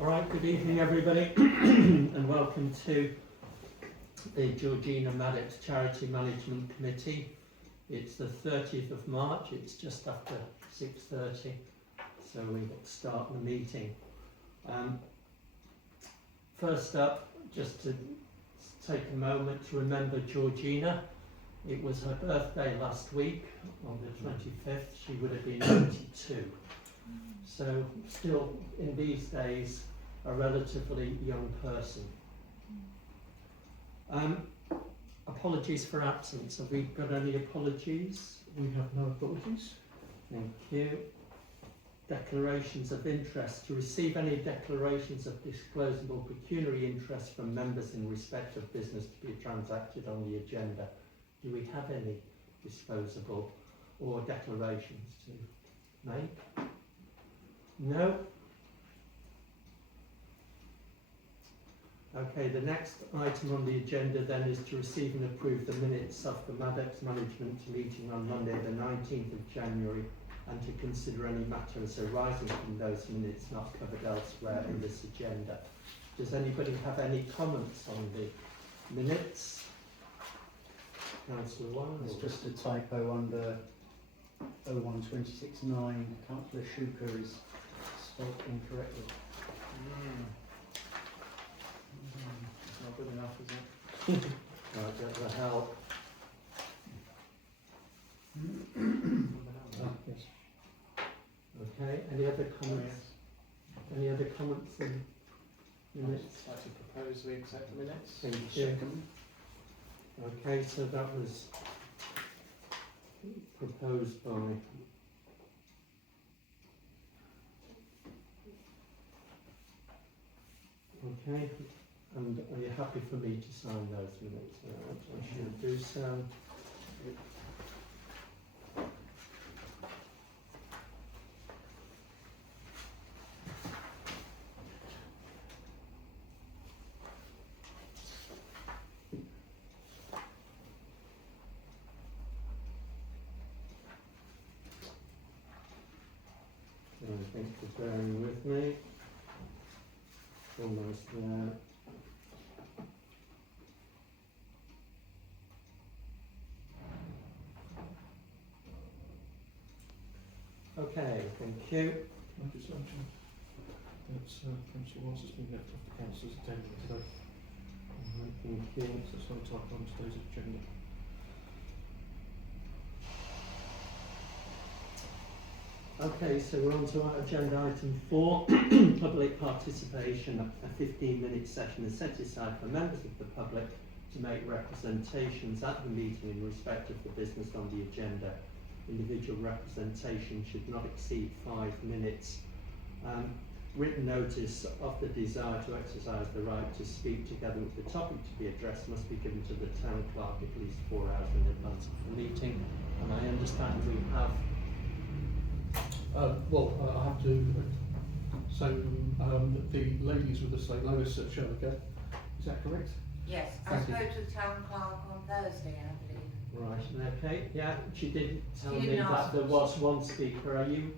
Alright, good evening everybody and welcome to the Georgina Maddox Charity Management Committee. It's the 30th of March, it's just after 6:30, so we will start the meeting. First up, just to take a moment to remember Georgina. It was her birthday last week on the 25th, she would have been 92. So still in these days a relatively young person. Apologies for absence. Have we got any apologies? We have no apologies. Thank you. Declarations of interest. To receive any declarations of disclosable pecuniary interest from members in respect of business to be transacted on the agenda. Do we have any disposable or declarations to make? No? Okay, the next item on the agenda then is to receive and approve the minutes of the Maddox management meeting on Monday the 19th of January and to consider any matters arising from those minutes not covered elsewhere in this agenda. Does anybody have any comments on the minutes? Councillor Warren? It's just a typo under 01269. Councillor Shuker is spelled incorrectly. It's not good enough, is it? Right, get the help. Yes. Okay, any other comments? Any other comments in minutes? I'd like to propose we accept the minutes. Thank you. Okay, so that was proposed by okay, and are you happy for me to sign those minutes? I should do so. Thanks for bearing with me. Almost there. Okay, thank you. Can I just mention that Councillor Ross has been left off the council's agenda today. Alright, thank you. So it's not a typo on today's agenda. Okay, so we're on to our agenda item 4, public participation. A 15-minute session is set aside for members of the public to make representations at the meeting in respect of the business on the agenda. Individual representation should not exceed 5 minutes. Written notice of the desire to exercise the right to speak together with the topic to be addressed must be given to the town clerk at least 4 hours in advance of the meeting. And I understand we have I have to say the ladies with us, Lois at Sherlock, is that correct? Yes, I Thank you. spoke to the town clerk on Thursday, I believe. right, okay, yeah, she did tell She me didn't that ask there us. was one speaker. Are you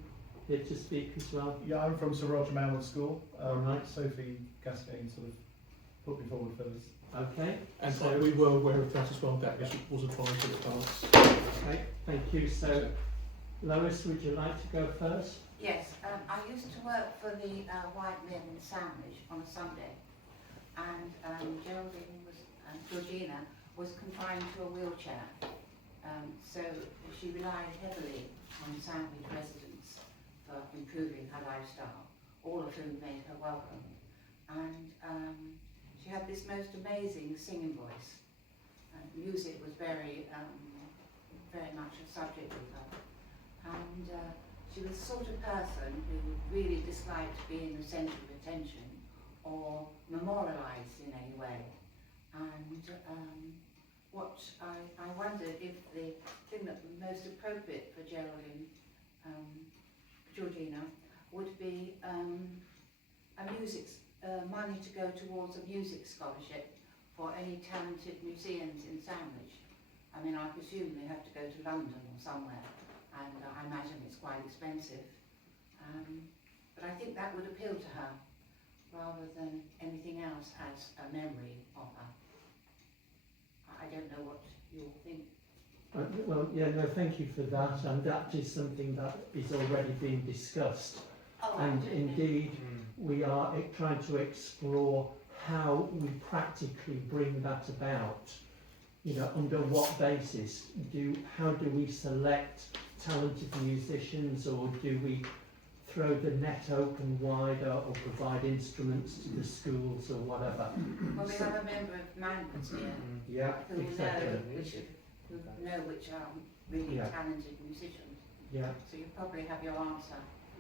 here to speak as well? Yeah, I'm from Sir Roger Malwood School. Right. Sophie Cascade sort of put me forward for this. Okay, And so, we were aware of that as well, that was advised at the time. okay, thank you. So, Lois, would you like to go first? Yes, I used to work for the White Mill in Sandwich on a Sunday, and Georgina was confined to a wheelchair, so she relied heavily on Sandwich residents for improving her lifestyle, all of whom made her welcome. And she had this most amazing singing voice. Music was very much a subject with her. And she was the sort of person who really disliked being the centre of attention or memorialised in any way. And I wondered if the thing that was most appropriate for Georgina would be money to go towards a music scholarship for any talented museums in Sandwich. I mean, I presume they have to go to London or somewhere, and I imagine it's quite expensive. But I think that would appeal to her. rather than anything else as a memory of her. I don't know what you'll think. Well, yeah, no, thank you for that, and that is something that is already being discussed. Oh, And indeed, Mm. we are trying to explore how we practically bring that about. You know, under what basis? How do we select talented musicians, or do we throw the net open wider, or provide instruments to the schools, or whatever? Well, we have a member of Maddox here Yeah, who exactly. know which are really Yeah. talented musicians. Yeah, So you probably have your answer.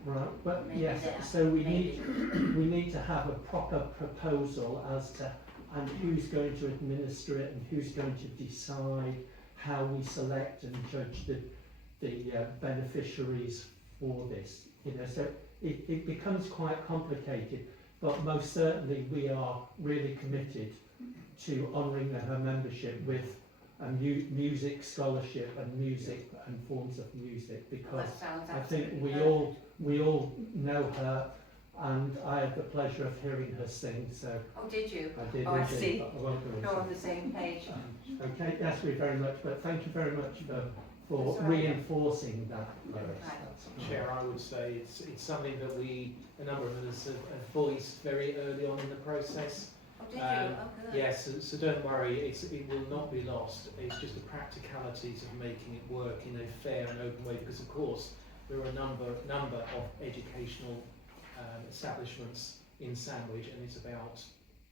right. But Maybe yes, there, so we maybe. need to have a proper proposal as to and who's going to administer it and who's going to decide how we select and judge the beneficiaries for this. You know, so it becomes quite complicated, but most certainly we are really committed to honouring her membership with a music scholarship and music and forms of music, Well, because that sounds I think absolutely we all know her, and I had the pleasure of hearing her sing, so Oh, did you? I did. Oh, I indeed. see. I welcome You're on it. the same page. Okay, that's me very much, but thank you very much for That's all right. reinforcing that, Lois. Right. That's- Chair, I would say it's something that a number of us have voiced very early on in the process. Oh, did you? Um, Oh, good. Yes, so don't worry, it will not be lost. It's just the practicalities of making it work in a fair and open way, because of course there are a number of educational establishments in Sandwich, and it's about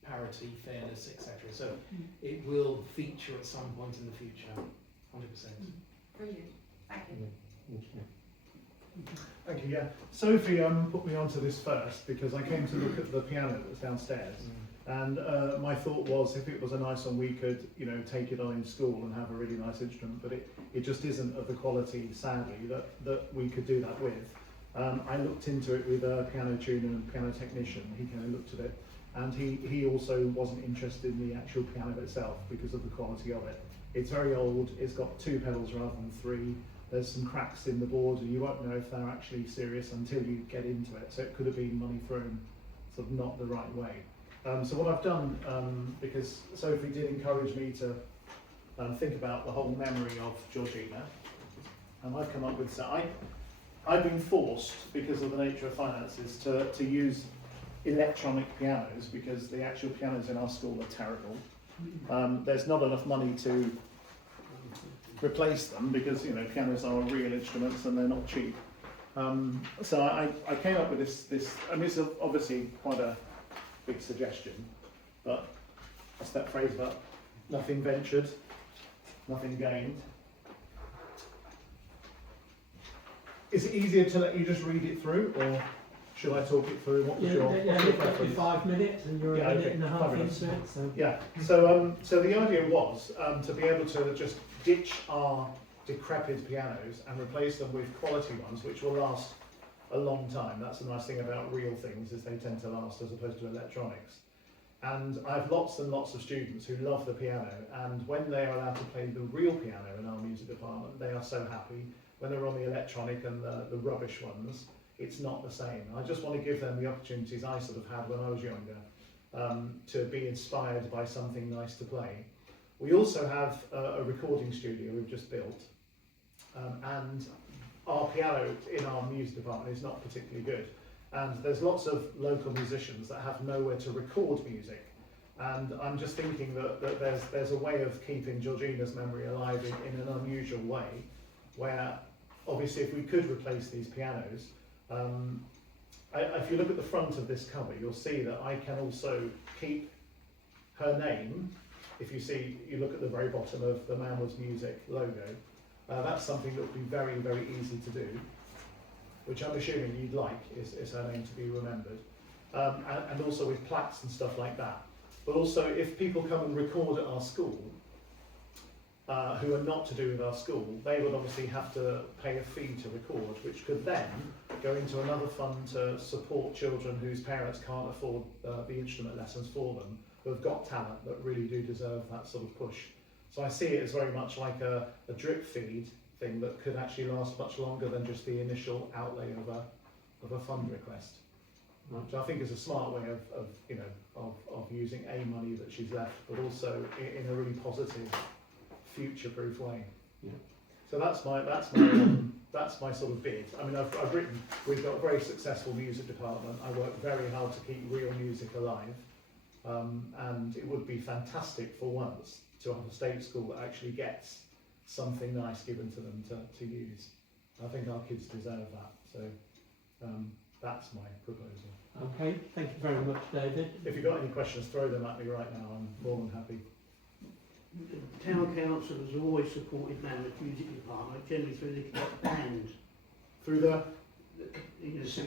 parity, fairness, etc. So it will feature at some point in the future, 100%. Brilliant. Thank you. Okay. Thank you, yeah. Sophie put me onto this first because I came to look at the piano that's downstairs. And my thought was, if it was a nice one, we could, you know, take it on in school and have a really nice instrument. But it just isn't of the quality, sadly, that we could do that with. I looked into it with a piano tuner and piano technician. He kind of looked at it, and he also wasn't interested in the actual piano itself because of the quality of it. It's very old. It's got 2 pedals rather than 3. There's some cracks in the board, and you won't know if they're actually serious until you get into it. So it could have been money thrown sort of not the right way. So what I've done, because Sophie did encourage me to think about the whole memory of Georgina, and I've come up with, so I've been forced, because of the nature of finances, to use electronic pianos, because the actual pianos in our school are terrible. There's not enough money to replace them, because, you know, pianos are real instruments and they're not cheap. So I came up with this. I mean, it's obviously quite a big suggestion, but that's that phrase about nothing ventured, nothing gained. Is it easier to let you just read it through, or should I talk it through? What was your, Yeah, what's your you've got your preference? 5 minutes, and you're Yeah, a minute okay, and a half 5 minutes. into it, so. Yeah, so the idea was to be able to just ditch our decrepit pianos and replace them with quality ones which will last a long time. That's the nice thing about real things, is they tend to last as opposed to electronics. And I have lots and lots of students who love the piano, and when they are allowed to play the real piano in our music department, they are so happy. When they're on the electronic and the rubbish ones, it's not the same. I just want to give them the opportunities I sort of had when I was younger, to be inspired by something nice to play. We also have a recording studio we've just built, and our piano in our music department is not particularly good. And there's lots of local musicians that have nowhere to record music. And I'm just thinking that there's a way of keeping Georgina's memory alive in an unusual way, where obviously if we could replace these pianos, if you look at the front of this cover, you'll see that I can also keep her name. If you see, you look at the very bottom of the Man Was Music logo, that's something that would be very, very easy to do, which I'm assuming you'd like, is her name to be remembered. And also with plaques and stuff like that. But also, if people come and record at our school, who are not to do with our school, they would obviously have to pay a fee to record, which could then go into another fund to support children whose parents can't afford the instrument lessons for them, who have got talent that really do deserve that sort of push. So I see it as very much like a drip feed thing that could actually last much longer than just the initial outlay of a fund request. which I think is a smart way of using money that she's left, but also in a really positive, future-proof way. Yeah. So that's my sort of bid. I mean, I've written. We've got a very successful music department. I work very hard to keep real music alive, and it would be fantastic for once to have a state school that actually gets something nice given to them to use. I think our kids deserve that. So that's my proposal. Okay, thank you very much, David. If you've got any questions, throw them at me right now. I'm more than happy. The town council has always supported Mammoth Music Department, generally through the cadet band. Through the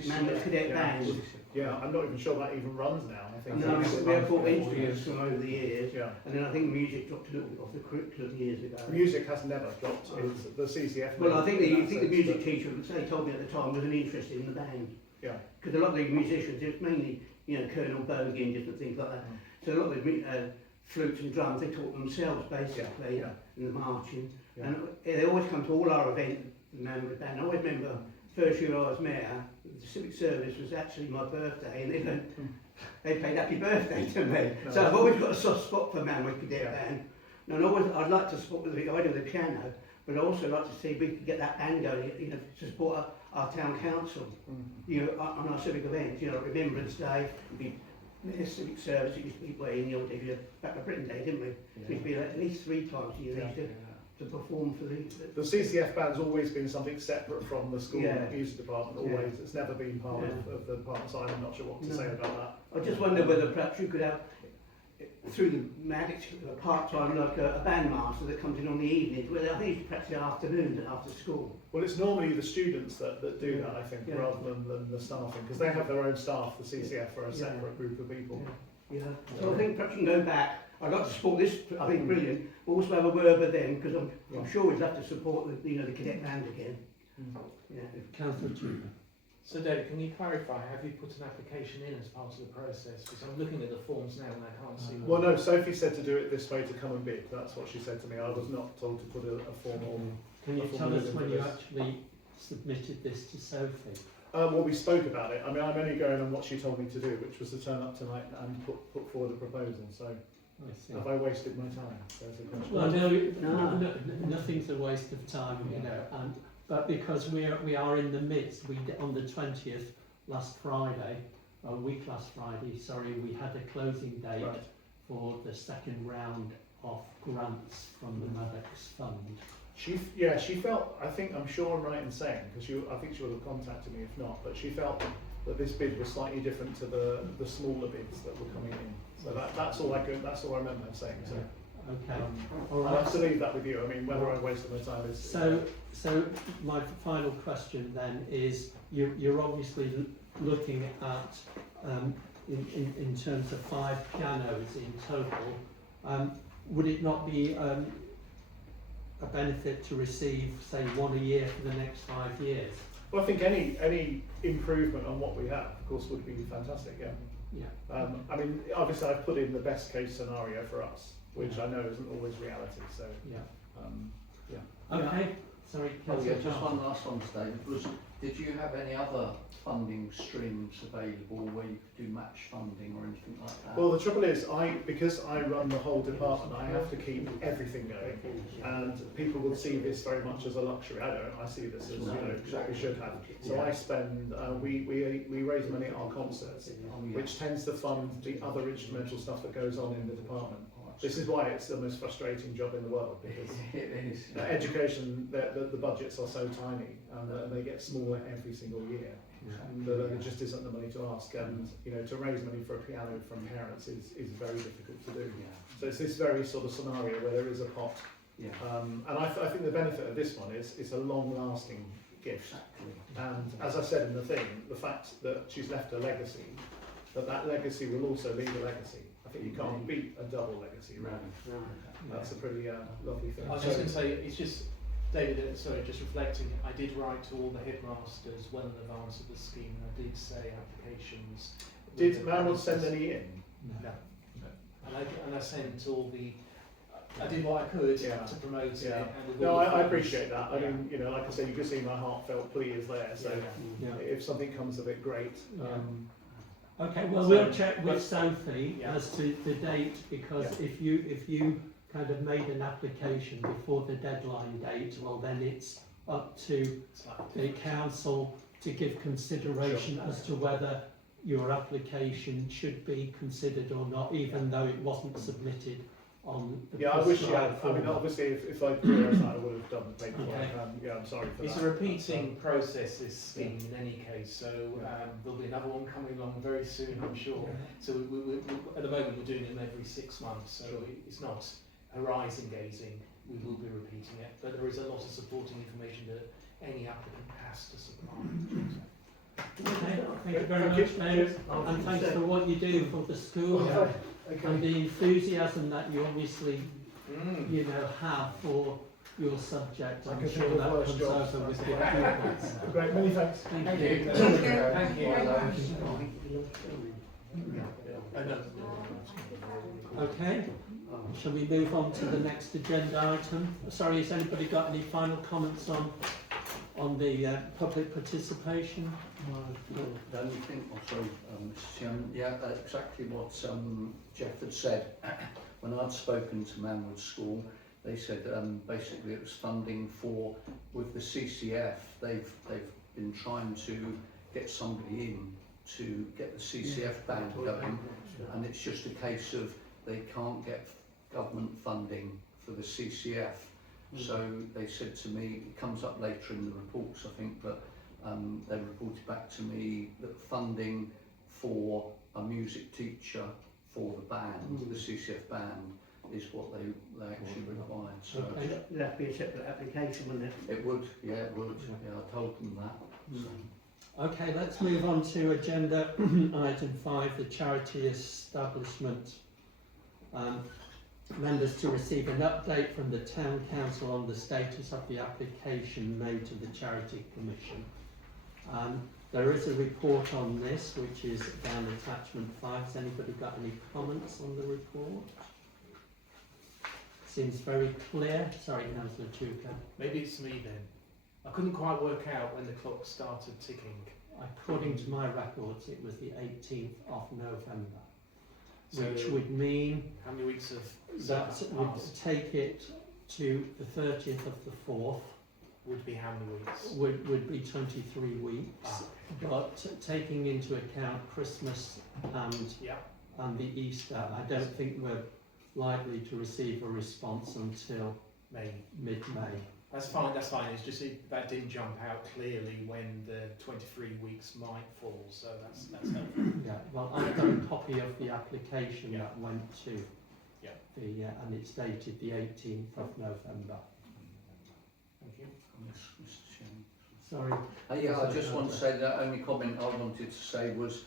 Mammoth Cadet Band. Yeah, I'm not even sure that even runs now. I think No, it's- we have bought instruments from over the years, Yeah. and then I think music dropped a little bit off the curriculum years ago. Music has never dropped. It's the CCF. Well, I think the that music sense, teacher, they told me at the time, wasn't interested in the band. Yeah. Because a lot of the musicians, it's mainly, Colonel Bogan, different things like that. So a lot of the flutes and drums, they taught themselves basically, Yeah. in the marching. Yeah. And they always come to all our events, the Mammoth Band. I always remember, first year I was mayor, the civic service was actually my birthday, and they played happy birthday to me. No. So I've always got a soft spot for Mammoth Cadet Yeah. Band. And I'd like to support the idea of the piano, but I'd also like to see if we could get that band going, to support our town council, on our civic events, Remembrance Day, the civic service, it used to be in the old days, back to Britain Day, didn't we? It used to be at least 3 times a year they used to perform for The CCF band's always been something separate from the school Yeah. music department. Always, it's never been part of the department. So I'm not sure what to No. say about that. I just wonder whether perhaps you could have, through the Maddox, a part-time, like a bandmaster that comes in on the evenings, well, I think it's perhaps the afternoon after school. Well, it's normally the students that do that, I think, Yeah. rather than the staffing, because they have their own staff. The CCF are a separate group of people. Yeah. So I think perhaps you can go back. I'd like to support this, I think brilliant, but also have a word with them, because I'm sure we'd have to support the cadet band again. Yeah. Councillor Tudor. So David, can you clarify, have you put an application in as part of the process? Because I'm looking at the forms now and I can't see one. Well, no, Sophie said to do it this way to come and bid. That's what she said to me. I was not told to put a formal. Can you a tell formal us bid when for you this. actually submitted this to Sophie? Well, we spoke about it. I mean, I'm only going on what she told me to do, which was to turn up tonight and put forward a proposal. So, I see. have I wasted my time? There's a question. Well, No. nothing's a waste of time, but because we are in the midst, on the 20th last Friday, a week last Friday, sorry, we had a closing date Right. for the second round of grants from the Maddox Fund. She felt, I'm sure I'm right in saying, because I think she would have contacted me if not, but she felt that this bid was slightly different to the smaller bids that were coming in. So that's all I remember her saying. So Okay. All I'll right. have to leave that with you. I mean, whether I wasted my time is. So my final question then is, you're obviously looking at, in terms of 5 pianos in total, would it not be a benefit to receive, say, 1 a year for the next 5 years? Well, I think any improvement on what we have, of course, would be fantastic. Yeah. Yeah. I mean, obviously, I've put in the best case scenario for us, which I know isn't always reality. So. Yeah. Okay. Sorry. Oh yeah, Councillor just Charles. one last one, Dave. Did you have any other funding streams available where you could do match funding or anything like that? Well, the trouble is, because I run the whole department, I have to keep everything going, and people will see this very much as a luxury. I don't. I see this as what we should have. So I spend. We raise money at our concerts, which tends to fund the other instrumental stuff that goes on in the department. This is why it's the most frustrating job in the world, because It is. education, the budgets are so tiny, and they get smaller every single year. That there just isn't the money to ask, and to raise money for a piano from parents is very difficult to do. So it's this very sort of scenario where there is a pot, and I think the benefit of this one is it's a long-lasting gift. And as I said in the thing, the fact that she's left a legacy, that legacy will also leave a legacy. I think you can't beat a double legacy, really. That's a pretty lovely thing. I was just going to say, it's just, David, sorry, just reflecting, I did write to all the headmasters well in advance of the scheme, and I did say applications. Did Manuel send any in? No. And I sent all the, I did what I could to promote it. Yeah. And with No, all the I funds. appreciate that. I mean, like I said, you can see my heartfelt plea is there. So Yeah. if something comes of it, great. Okay, well, So- we'll check with but- Sophie Yeah. as to the date, because if you kind of made an application before the deadline date, well, then it's up to Slightly the council to give consideration as to whether your application should be considered or not, even though it wasn't submitted on the Yeah, I wish, yeah, prescribed I mean, format. obviously, if I'd realised that, I would have done the paperwork. Okay. Yeah, I'm sorry for It's that. a repeating process, this scheme, in any case, so there'll be another one coming along very soon, I'm sure. So we, at the moment, we're doing them every 6 months, so it's not horizon gazing, we will be repeating it, but there is a lot of supporting information that any applicant has to supply. Okay, thank you very Thank much, you. David, and thanks for what you do for the school, Okay. and the enthusiasm that you obviously, Mm. you know, have for your subject. I I'm can sure think of that worse comes jobs. over with your pupils. Great, many thanks. Thank Thank you. you. Thank you. I know. Okay, shall we move on to the next agenda item? Sorry, has anybody got any final comments on the public participation? The only thing, sorry, Mr. Chairman, yeah, exactly what Jeff had said. When I'd spoken to Manwood School, they said basically it was funding for, with the CCF, they've been trying to get somebody in to get the CCF band going, and it's just a case of they can't get government funding for the CCF. So they said to me, it comes up later in the reports, I think, but they reported back to me that funding for a music teacher for the band, the CCF band, is what they actually required. So Okay. It'd have to be a separate application, wouldn't it? it would, yeah, it would. Yeah, I told them that. So. Okay, let's move on to agenda item 5, the charity establishment. Members to receive an update from the Town Council on the status of the application made to the Charity Commission. There is a report on this, which is down attachment 5. Has anybody got any comments on the report? Seems very clear. Sorry, Councillor Chuka. Maybe it's me then. I couldn't quite work out when the clock started ticking. According to my records, it was the 18th of November, So which would mean how many weeks of that service would passed? take it to the 30th of the 4th, Would be how many weeks? would be 23 weeks. Ah, But taking into account Christmas yeah. and the Easter, I don't think we're likely to receive a response until May. mid-May. That's fine, that's fine. It's just that didn't jump out clearly when the 23 weeks might fall, so that's helpful. Yeah, well, I've got a copy of the application that went to Yeah. the, and it's dated the 18th of November. Thank you. Yes, Mr. Chairman. Sorry. Yeah, I just want to say that only comment I wanted to say was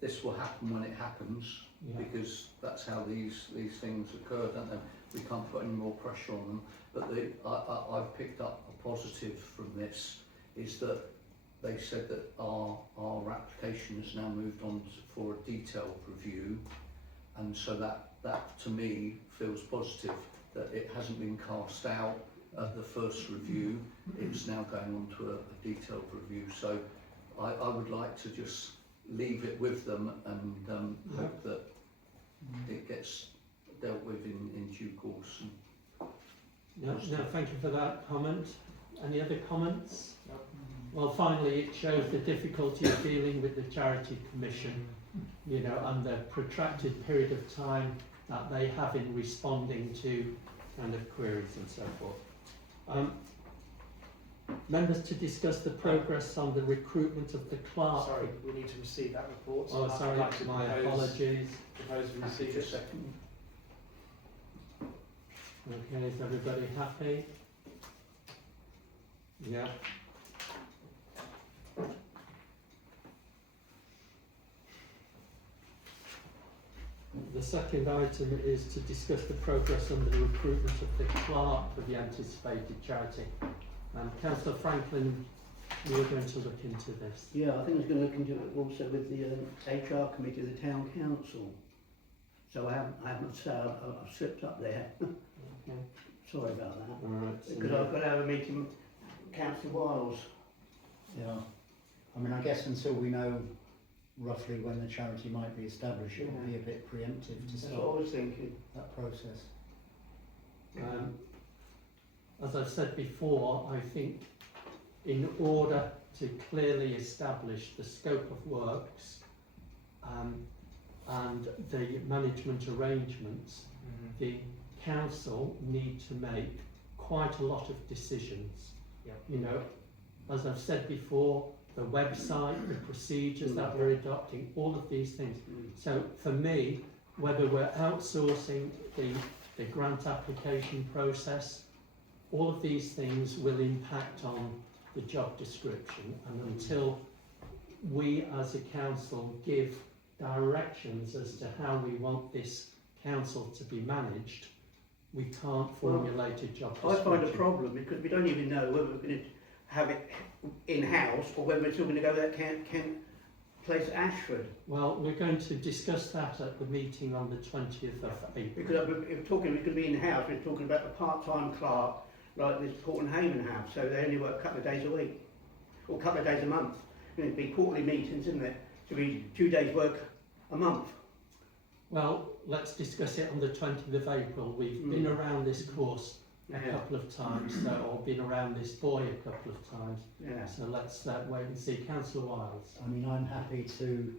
this will happen when it happens, Yeah. because that's how these things occur, don't they? We can't put any more pressure on them. But I've picked up a positive from this, is that they said that our application has now moved on for a detailed review, and so that to me feels positive, that it hasn't been cast out at the first review, it's now going on to a detailed review. So I would like to just leave it with them and hope that it gets dealt with in due course. No, thank you for that comment. Any other comments? No. Well, finally, it shows the difficulty of dealing with the Charity Commission, you know, and the protracted period of time that they have in responding to kind of queries and so forth. Members to discuss the progress on the recruitment of the clerk. Sorry, we need to receive that report. Oh, I'd sorry, like to my propose apologies. we receive Just a it. second. Okay, is everybody happy? Yeah. The second item is to discuss the progress on the recruitment of the clerk for the anticipated charity. Councillor Franklin, you were going to look into this. Yeah, I think I was going to look into it also with the HR committee of the town council. So I haven't said I've slipped up there. Okay. Sorry about that. All right. so- Because I've got to have a meeting with Councillor Wiles. Yeah, I mean, I guess until we know roughly when the charity might be established, it would be a bit preemptive to That's what I start was thinking. that process. As I've said before, I think in order to clearly establish the scope of works and the management arrangements, the council need to make quite a lot of decisions. Yep. You know, as I've said before, the website, the procedures that we're adopting, all of these things. So for me, whether we're outsourcing the grant application process, all of these things will impact on the job description, and until we as a council give directions as to how we want this council to be managed, we can't formulate a job description. I find a problem because we don't even know whether we're going to have it in-house or whether we're still going to go to that Kent place at Ashford. Well, we're going to discuss that at the meeting on the 20th of April. Because if we're talking, it's going to be in-house, we're talking about a part-time clerk like this Port and Haven have, so they only work a couple of days a week, or a couple of days a month. It'd be quarterly meetings, isn't it? So it'd be 2 days work a month. Well, let's discuss it on the 20th of April. We've been around this course a couple of times, or been around this boy a couple of times. Yeah. So let's wait and see. Councillor Wiles. I mean, I'm happy to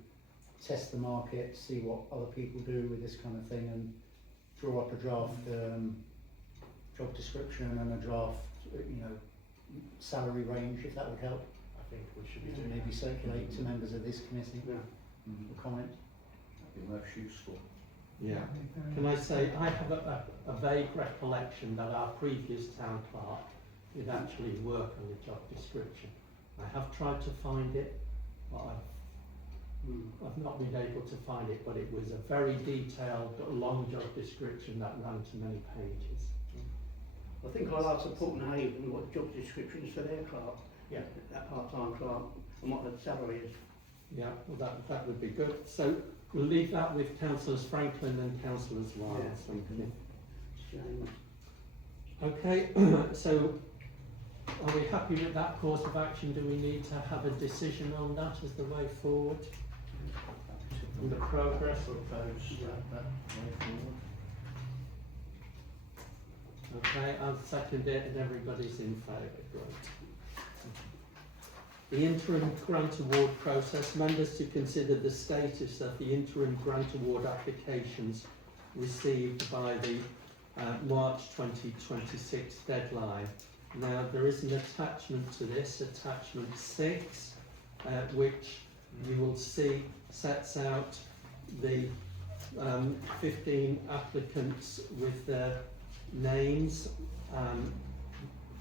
test the market, see what other people do with this kind of thing, and draw up a draft job description and a draft, salary range, if that would help. I think we should be To doing maybe circulate to members of this committee Yeah. a comment. That'd be most useful. Yeah. Can I say, I have a vague recollection that our previous town clerk did actually work on the job description. I have tried to find it, but I've not been able to find it, but it was a very detailed, long job description that ran to many pages. I think I'll ask the Port and Haven what the job description is for their clerk, Yeah. that part-time clerk, and what the salary is. Yeah, well that would be good. So we'll leave that with Councillors Franklin and Councillors Wiles. Yeah. Thank you. Shame. Okay, so are we happy with that course of action? Do we need to have a decision on that as the way forward? And the progress? Propose that way forward. Okay, I'll second it and everybody's in favour, great. The interim grant award process. Members to consider the status of the interim grant award applications received by the March 2026 deadline. Now there is an attachment to this, attachment 6, which you will see sets out the 15 applicants with their names.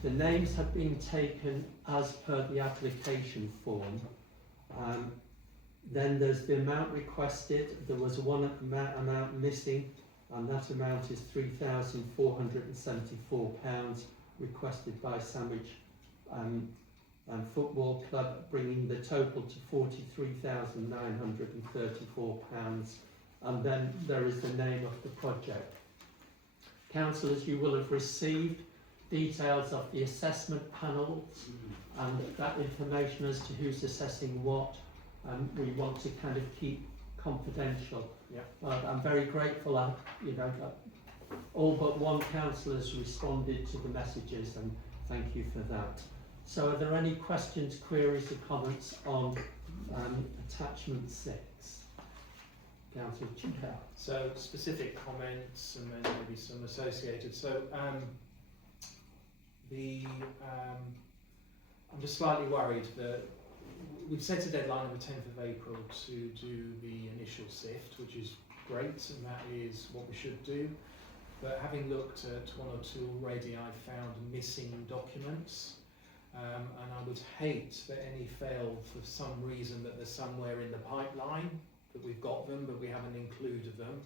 The names have been taken as per the application form. Then there's the amount requested. There was one amount missing, and that amount is £3,474 requested by Sandwich Football Club, bringing the total to £43,934. And then there is the name of the project. Councillors, you will have received details of the assessment panels and that information as to who's assessing what. We want to kind of keep confidential. Yeah. I'm very grateful that all but one councillor has responded to the messages, and thank you for that. So are there any questions, queries or comments on attachment 6? Councillor Chica. So specific comments and then maybe some associated. So I'm just slightly worried that we've set a deadline of the 10th of April to do the initial sift, which is great, and that is what we should do. But having looked at one or two already, I found missing documents, and I would hate that any fail for some reason, that they're somewhere in the pipeline, that we've got them but we haven't included them.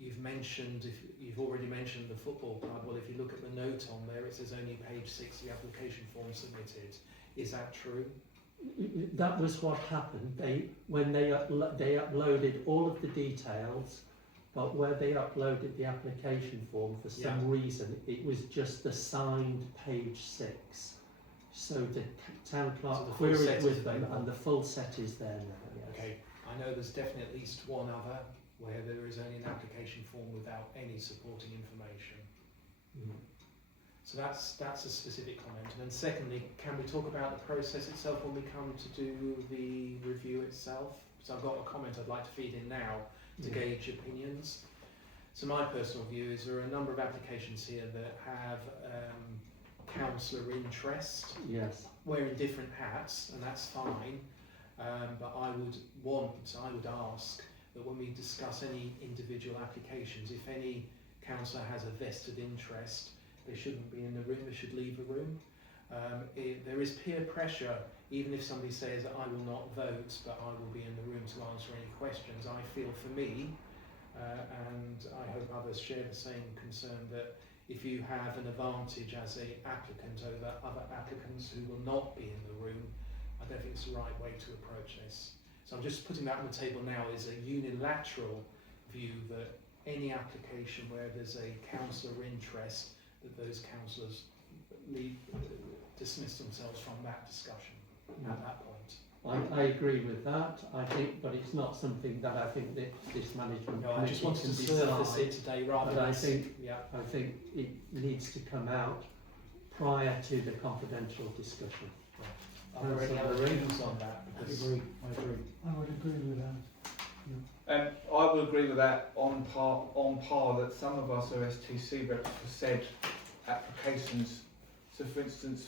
You've already mentioned the football club. Well, if you look at the note on there, it says only page 6 the application form submitted. Is that true? That was what happened. They uploaded all of the details, but where they uploaded the application form, for some reason, it was just the signed page 6. So the town So clerk the full queried set is with them available. and the full set is there now, yes. Okay, I know there's definitely at least one other where there is only an application form without any supporting information. Mm. So that's a specific comment. And then secondly, can we talk about the process itself when we come to do the review itself? So I've got a comment I'd like to feed in now to Yeah. gauge opinions. So my personal view is there are a number of applications here that have councillor interest. Yes. Wearing different hats, and that's fine. But I would ask that when we discuss any individual applications, if any councillor has a vested interest, they shouldn't be in the room, they should leave the room. There is peer pressure, even if somebody says I will not vote, but I will be in the room to answer any questions. I feel for me, and I hope others share the same concern, that if you have an advantage as an applicant over other applicants who will not be in the room, I don't think it's the right way to approach this. So I'm just putting that on the table now as a unilateral view that any application where there's a councillor interest, that those councillors dismiss themselves from that discussion at that point. I agree with that. I think, but it's not something that I think that this management No, I just wanted to can surface decide. it today rather But than I think yeah. I think it needs to come out prior to the confidential discussion. Are there any other views on that? I Because agree, I agree. I would agree with that. I would agree with that on par that some of us are STC reps for said applications. So for instance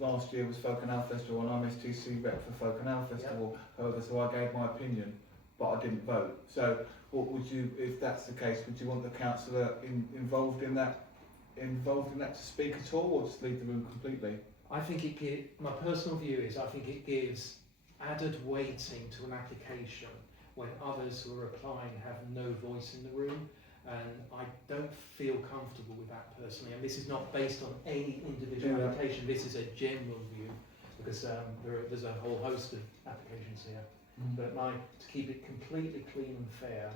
last year was Folk and Owl Festival and I'm STC rep for Folk and Owl Festival, however, so I gave my opinion but I didn't vote. So what would you, if that's the case, would you want the councillor involved in that to speak at all, or just leave the room completely? I think my personal view is I think it gives added weighting to an application when others who are applying have no voice in the room, and I don't feel comfortable with that personally. And this is not based on any individual application, this is a general view, because there's a whole host of applications here. But to keep it completely clean and fair,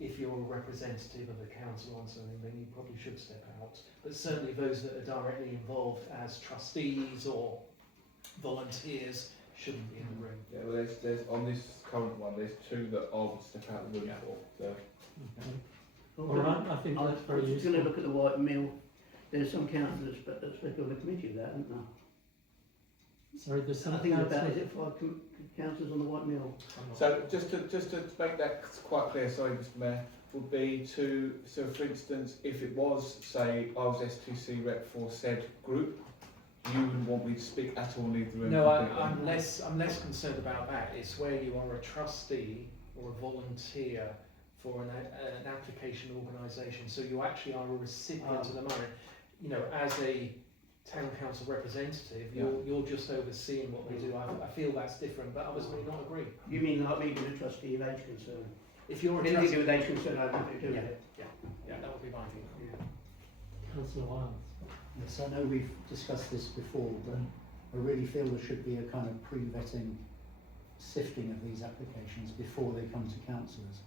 if you're a representative of the council on something, then you probably should step out. But certainly those that are directly involved as trustees or volunteers shouldn't be in the room. Yeah, well, there's on this current one, there's two that I would step out of the room Yeah. for. So. Okay. All right, I think that's very I'm just useful. going to look at the White Mill. There's some councillors that speak on the committee of that, aren't there? Sorry, there's some I think about, is councillors. it 5 councillors on the White Mill? I'm not- So just to make that quite clear, sorry, Mr. Mayor, would be so for instance, if it was, say, I was STC rep for said group, you wouldn't want me to speak at all, leave the room No, completely? I'm less concerned about that. It's where you are a trustee or a volunteer for an application organisation, so you actually are a recipient of the money. You know, as a town council representative, you're just overseeing what they do. I feel that's different, but others may not agree. You mean like me being a trustee of age concern? If you're a Anything to trustee, do with age concern, I have nothing to do with it. yeah, that would be my view. Councillor Wiles. Yes, I know we've discussed this before, but I really feel there should be a kind of pre-vetting sifting of these applications before they come to councillors.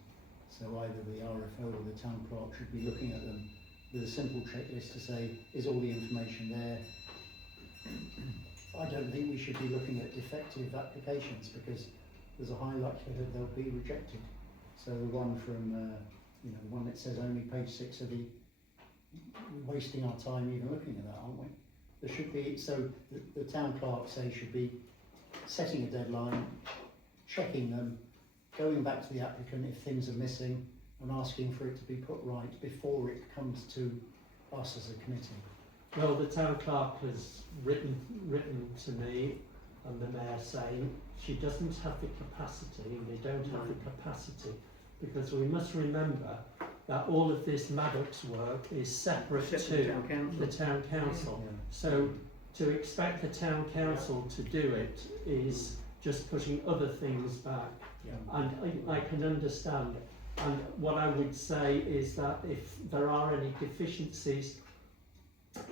So either the RFO or the town clerk should be looking at them with a simple checklist to say, is all the information there? I don't think we should be looking at defective applications because there's a high likelihood they'll be rejected. So the one from, the one that says only page 6 of the, we're wasting our time even looking at that, aren't we? There should be, so the town clerk, say, should be setting a deadline, checking them, going back to the applicant if things are missing and asking for it to be put right before it comes to us as a committee. Well, the town clerk has written to me and the mayor saying she doesn't have the capacity, and they don't have the capacity, because we must remember that all of this Maddox work is separate to the town council. Yeah. So to expect the town council to do it is just putting other things back. Yeah. And I can understand. And what I would say is that if there are any deficiencies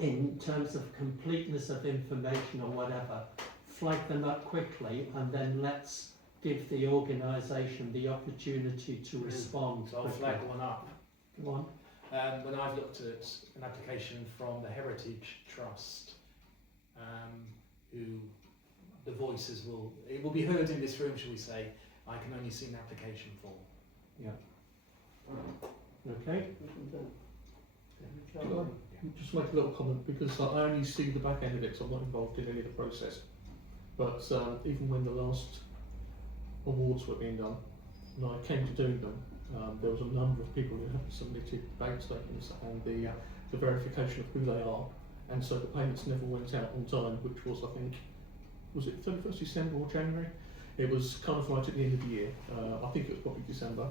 in terms of completeness of information or whatever, flag them up quickly, and then let's give the organisation the opportunity to respond. So I'll quickly. flag one up. Go on. When I've looked at an application from the Heritage Trust, who the voices it will be heard in this room, shall we say. I can only see an application form. Yeah. Okay. Just make a little comment because I only see the back end of it, so I'm not involved in any of the process. But even when the last awards were being done, and I came to doing them, there was a number of people who had submitted bank statements and the verification of who they are, and so the payments never went out on time, which was, I think, was it 31st December or January? It was kind of right at the end of the year. I think it was probably December.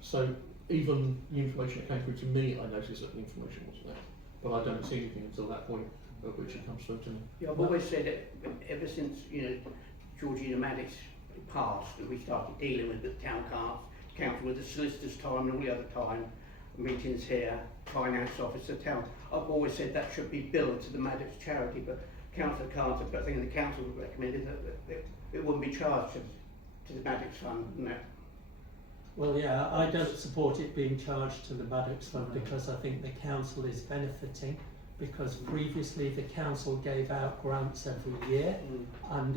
So even the information that came through to me, I noticed that the information wasn't there. But I don't see anything until that point at which it comes through to me. Yeah, I've always said that ever since, Georgina Maddox passed and we started dealing with the town council with the solicitor's time and all the other time, meetings here, finance officer, town, I've always said that should be billed to the Maddox charity, but Councillor Carter, but I think the council recommended that it wouldn't be charged to the Maddox fund, wouldn't it? Well, yeah, I don't support it being charged to the Maddox Fund because I think the council is benefiting, because previously the council gave out grants every year and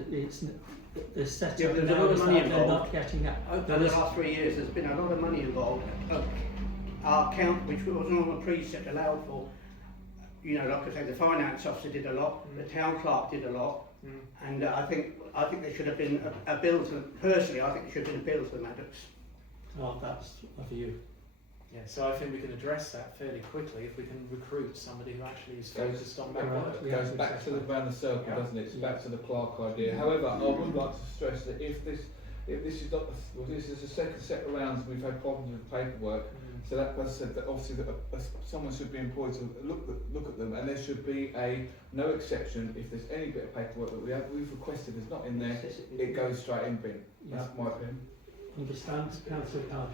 the setup Yeah, there's a now lot of is money that they're not involved. getting out. Over the last 3 years there's been a lot of money involved. Our account, which wasn't on the precept, allowed for, like I say, the finance officer did a lot, the town clerk did a lot, and I think there should have been a bill to, personally I think there should have been a bill to the Maddox. Oh, that's a view. Yeah, so I think we can address that fairly quickly if we can recruit somebody who actually is focused on that work. It goes back to the round the circle, doesn't it? It's back to the clerk idea. However, I would like to stress that if this is not this is the second set of rounds we've had problems with paperwork. So that was said that obviously someone should be employed to look at them, and there should be no exception if there's any bit of paperwork that we've requested is not in there, it goes straight in bin. That's my opinion. Understand, Councillor Carter?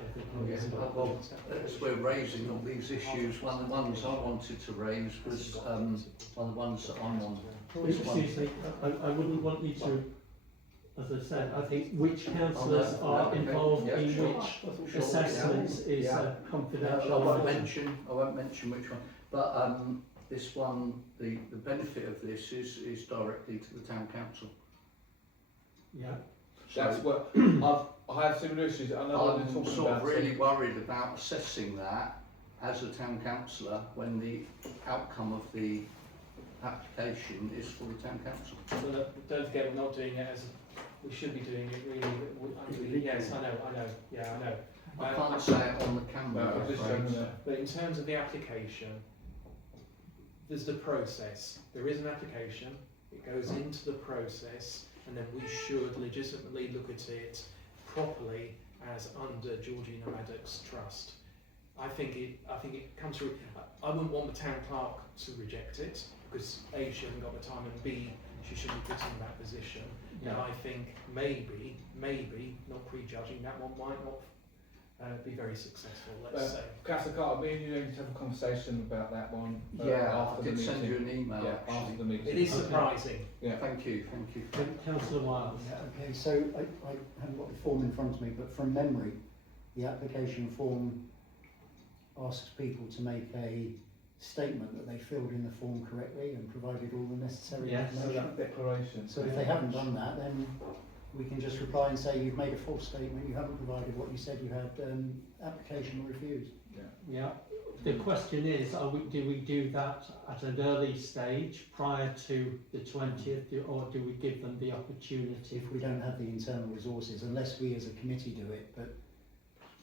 Well, as we're raising all these issues, one of the ones I wanted to raise was one of the ones that I'm on. Excuse me, I wouldn't want you to, as I said, I think which councillors are involved in which assessments is confidential. I won't mention which one, but this one, the benefit of this is directly to the town council. Yeah. That's what I have similar issues. I know I'm talking sort about of really worried about assessing that as a town councillor when the outcome of the application is for the town council. But don't forget, we're not doing it as we should be doing it really. Yes, I know. Yeah, I know. I can't say it on the camera. I'm just showing that. But in terms of the application, there's the process. There is an application. It goes into the process, and then we should legitimately look at it properly as under Georgina Maddox Trust. I think it comes through. I wouldn't want the town clerk to reject it because A, she hasn't got the time, and B, she shouldn't be put in that position. Yeah. Now I think maybe, not prejudging, that one might not be very successful, let's say. Councillor Carter, me and you need to have a conversation about that one. I did send you an email. Yeah, after the meeting. It is surprising. Yeah. Thank you. Councillor Wiles. Yeah, okay, so I haven't got the form in front of me, but from memory, the application form asks people to make a statement that they filled in the form correctly and provided all the necessary Yes. information. Declaration. So if they haven't done that, then we can just reply and say you've made a false statement, you haven't provided what you said you had, application refused. Yeah. The question is, do we do that at an early stage prior to the 20th, or do we give them the opportunity? If we don't have the internal resources, unless we as a committee do it, but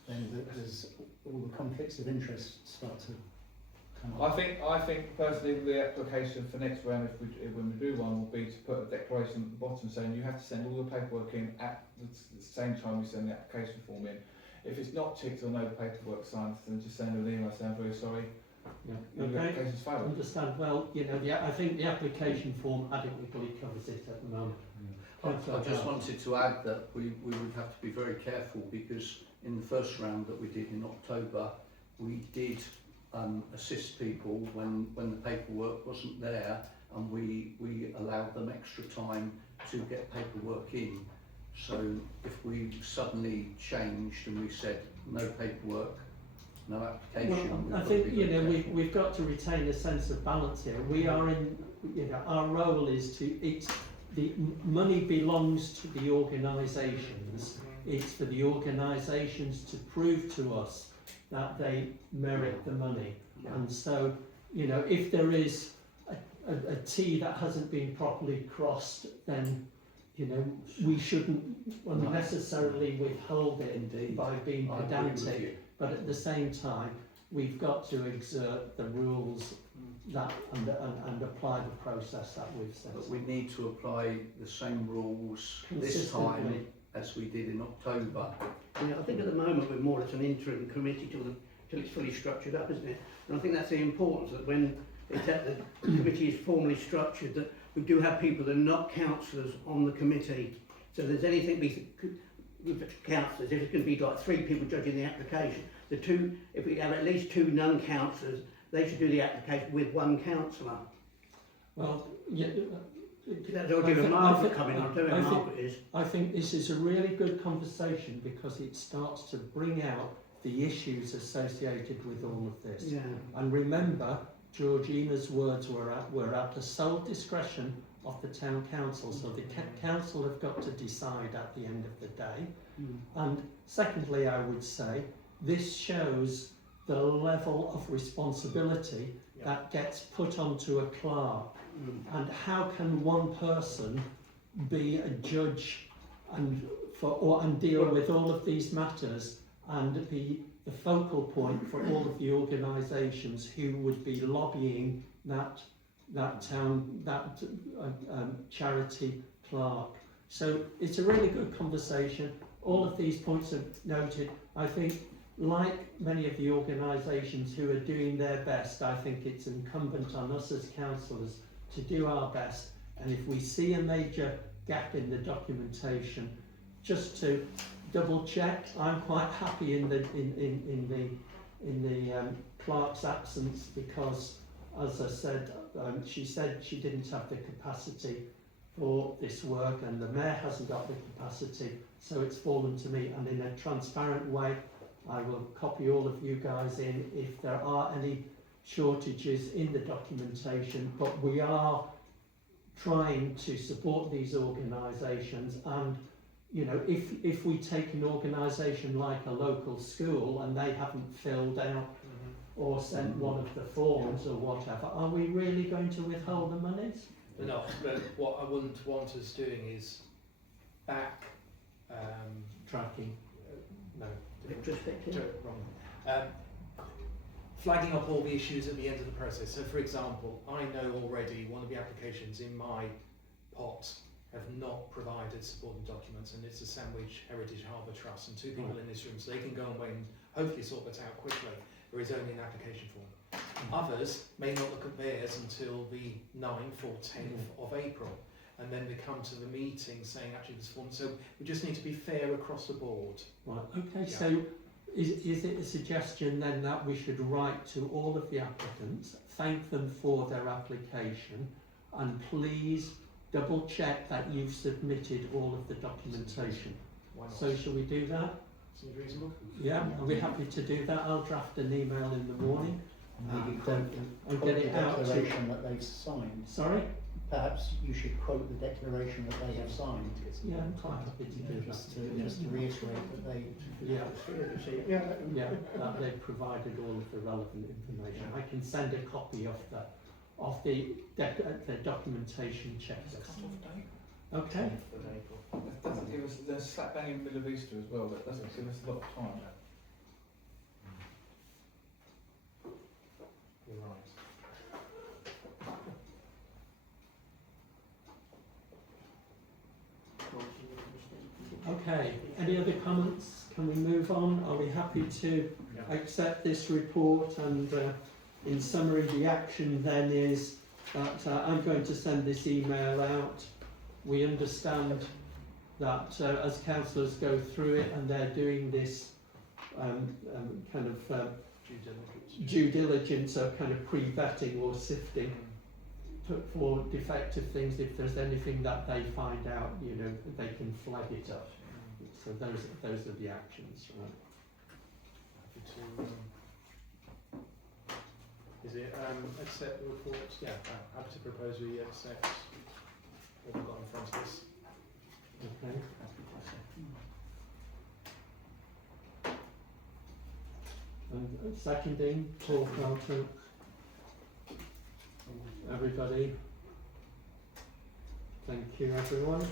then there's all the conflicts of interest start to come up. I think personally the application for next round, when we do one, will be to put a declaration at the bottom saying you have to send all the paperwork in at the same time you send the application form in. If it's not ticked or no paperwork signed, then just send an email saying I'm very sorry. Yeah. The Okay. application's failed. Understand. Well, I think the application form adequately covers it at the moment. I just wanted to add that we would have to be very careful because in the first round that we did in October, we did assist people when the paperwork wasn't there, and we allowed them extra time to get paperwork in. So if we suddenly changed and we said no paperwork, no application. Well, I think we've got to retain a sense of balance here. We are in our role is the money belongs to the organisations. It's for the organisations to prove to us that they merit the money. And so, if there is a T that hasn't been properly crossed, then, we shouldn't unnecessarily withhold it Indeed. by being I agree with pedantic. you. But at the same time, we've got to exert the rules that and apply the process that we've set. But we need to apply the same rules this Consistently. time as we did in October. Yeah, I think at the moment we're more as an interim committee till it's fully structured up, isn't it? And I think that's the importance, that when the committee is formally structured, that we do have people that are not councillors on the committee. So if there's anything with councillors, if it can be like 3 people judging the application, if we have at least 2 non-councillors, they should do the application with 1 councillor. Well, yeah. That's all given Margaret coming on, don't it? Margaret is. I think this is a really good conversation because it starts to bring out the issues associated with all of this. Yeah. And remember, Georgina's words were at the sole discretion of the town council, so the council have got to decide at the end of the day. And secondly, I would say this shows the level of responsibility that gets put onto a clerk. And how can one person be a judge and deal with all of these matters and be the focal point for all of the organisations who would be lobbying that charity clerk? So it's a really good conversation. All of these points are noted. I think, like many of the organisations who are doing their best, I think it's incumbent on us as councillors to do our best, and if we see a major gap in the documentation, just to double check. I'm quite happy in the clerk's absence because, as I said, she said she didn't have the capacity for this work, and the mayor hasn't got the capacity, so it's fallen to me. And in a transparent way, I will copy all of you guys in if there are any shortages in the documentation, but we are trying to support these organisations. And if we take an organisation like a local school and they haven't filled out or sent one of the forms or whatever, are we really going to withhold the monies? No, but what I wouldn't want us doing is back Tracking. no, Retrospective. wrong. Flagging up all the issues at the end of the process. So, for example, I know already one of the applications in my pot have not provided supporting documents, and it's a Sandwich Heritage Harbour Trust, and 2 people in this room, so they can go away and hopefully sort that out quickly. There is only an application form. Others may not look at theirs until the 9th or 10th of April, and then they come to the meeting saying actually this form. So we just need to be fair across the board. Right. Okay. Yeah. So, is it a suggestion then that we should write to all of the applicants, thank them for their application, and please double check that you've submitted all of the documentation? Why not? So shall we do that? Seems reasonable. Yeah, are we happy to do that? I'll draft an email in the morning. Maybe And quote get the it out to... declaration that they've signed. Sorry? Perhaps you should quote the declaration that they have signed. Yeah, I'm quite happy to do that. Just to reiterate that they. Yeah, Yeah. yeah, that they've provided all of the relevant information. I can send a copy of the documentation checklist. Okay. That doesn't give us, there's slap bang in the middle of Easter as well, that doesn't give us a lot of time. You're right. Okay, any other comments? Can we move on? Are we happy to accept this report? And in summary, the action then is that I'm going to send this email out. We understand that as councillors go through it and they're doing this kind of due diligence or kind of pre-vetting or sifting for defective things. If there's anything that they find out, they can flag it up. So those are the actions, right? Happy to Is it accept the report? Yeah, happy to propose we accept what we've got in front of us. Okay. And seconding, Paul Carter. Everybody. Thank you, everyone.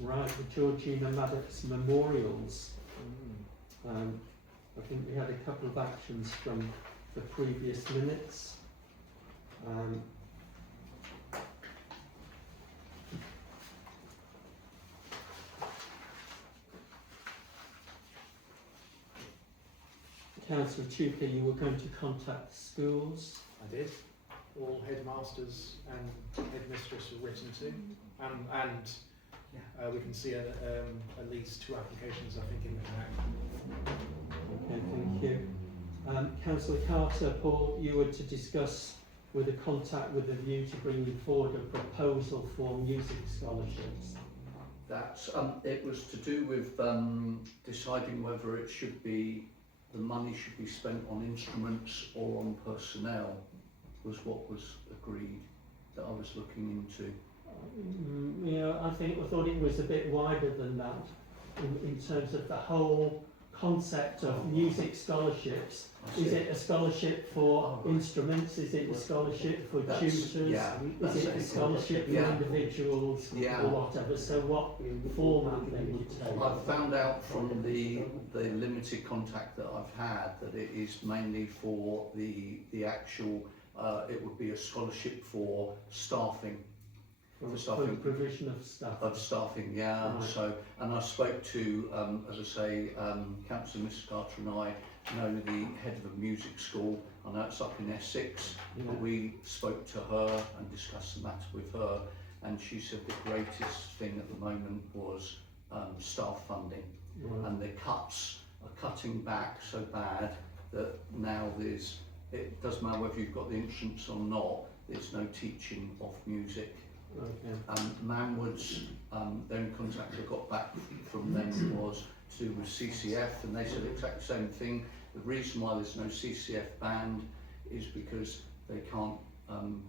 Right, the Georgina Maddox memorials. I think we had a couple of actions from the previous minutes. Councillor Tucker, you were going to contact the schools. I did. All headmasters and headmistress were written to, and we can see at least 2 applications, I think, in the pack. Okay, thank you. Councillor Carter, Paul, you were to discuss with a contact with a view to bringing forward a proposal for music scholarships. That's it was to do with deciding whether it should be the money should be spent on instruments or on personnel, was what was agreed that I was looking into. Yeah, I thought it was a bit wider than that in terms of the whole concept of music scholarships. Is it a scholarship for instruments? Is it a scholarship for tutors? Yeah, is it a scholarship for individuals or whatever? So what format they would take? I've found out from the limited contact that I've had that it is mainly for the actual. It would be a scholarship for staffing. For the provision of staff. Of staffing, yeah. Right. So, and I spoke to, as I say, Councillor Mrs. Carter and I know the head of a music school. I know it's up in Essex, but we spoke to her and discussed the matter with her, and she said the greatest thing at the moment was staff funding, and the cuts are cutting back so bad that now it doesn't matter whether you've got the instruments or not, there's no teaching of music. Okay. Manwood's, the only contact I got back from them was to do with CCF, and they said exactly the same thing. The reason why there's no CCF band is because they can't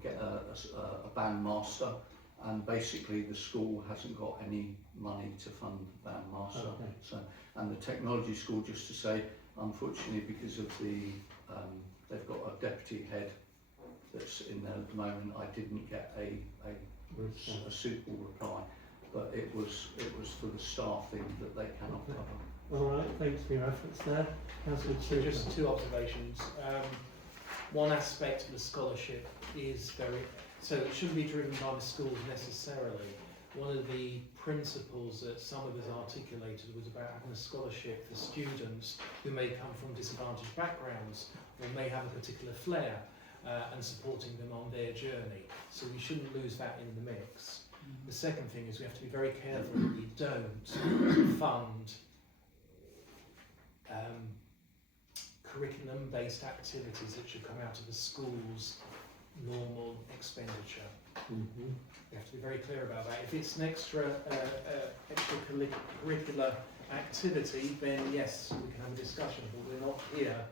get a band master, and basically the school hasn't got any money to fund the band master. Okay. So, and the technology school, just to say, unfortunately, because of they've got a deputy head that's in there at the moment, I didn't get a suitable reply, but it was for the staffing that they cannot cover. All right, thanks for your efforts there. So just 2 observations. One aspect of the scholarship is so it shouldn't be driven by the schools necessarily. One of the principles that some of us articulated was about having a scholarship for students who may come from disadvantaged backgrounds or may have a particular flair. And supporting them on their journey. So we shouldn't lose that in the mix. The second thing is we have to be very careful that we don't fund curriculum-based activities that should come out of the school's normal expenditure. We have to be very clear about that. If it's an extracurricular activity, then yes, we can have a discussion, but we're not here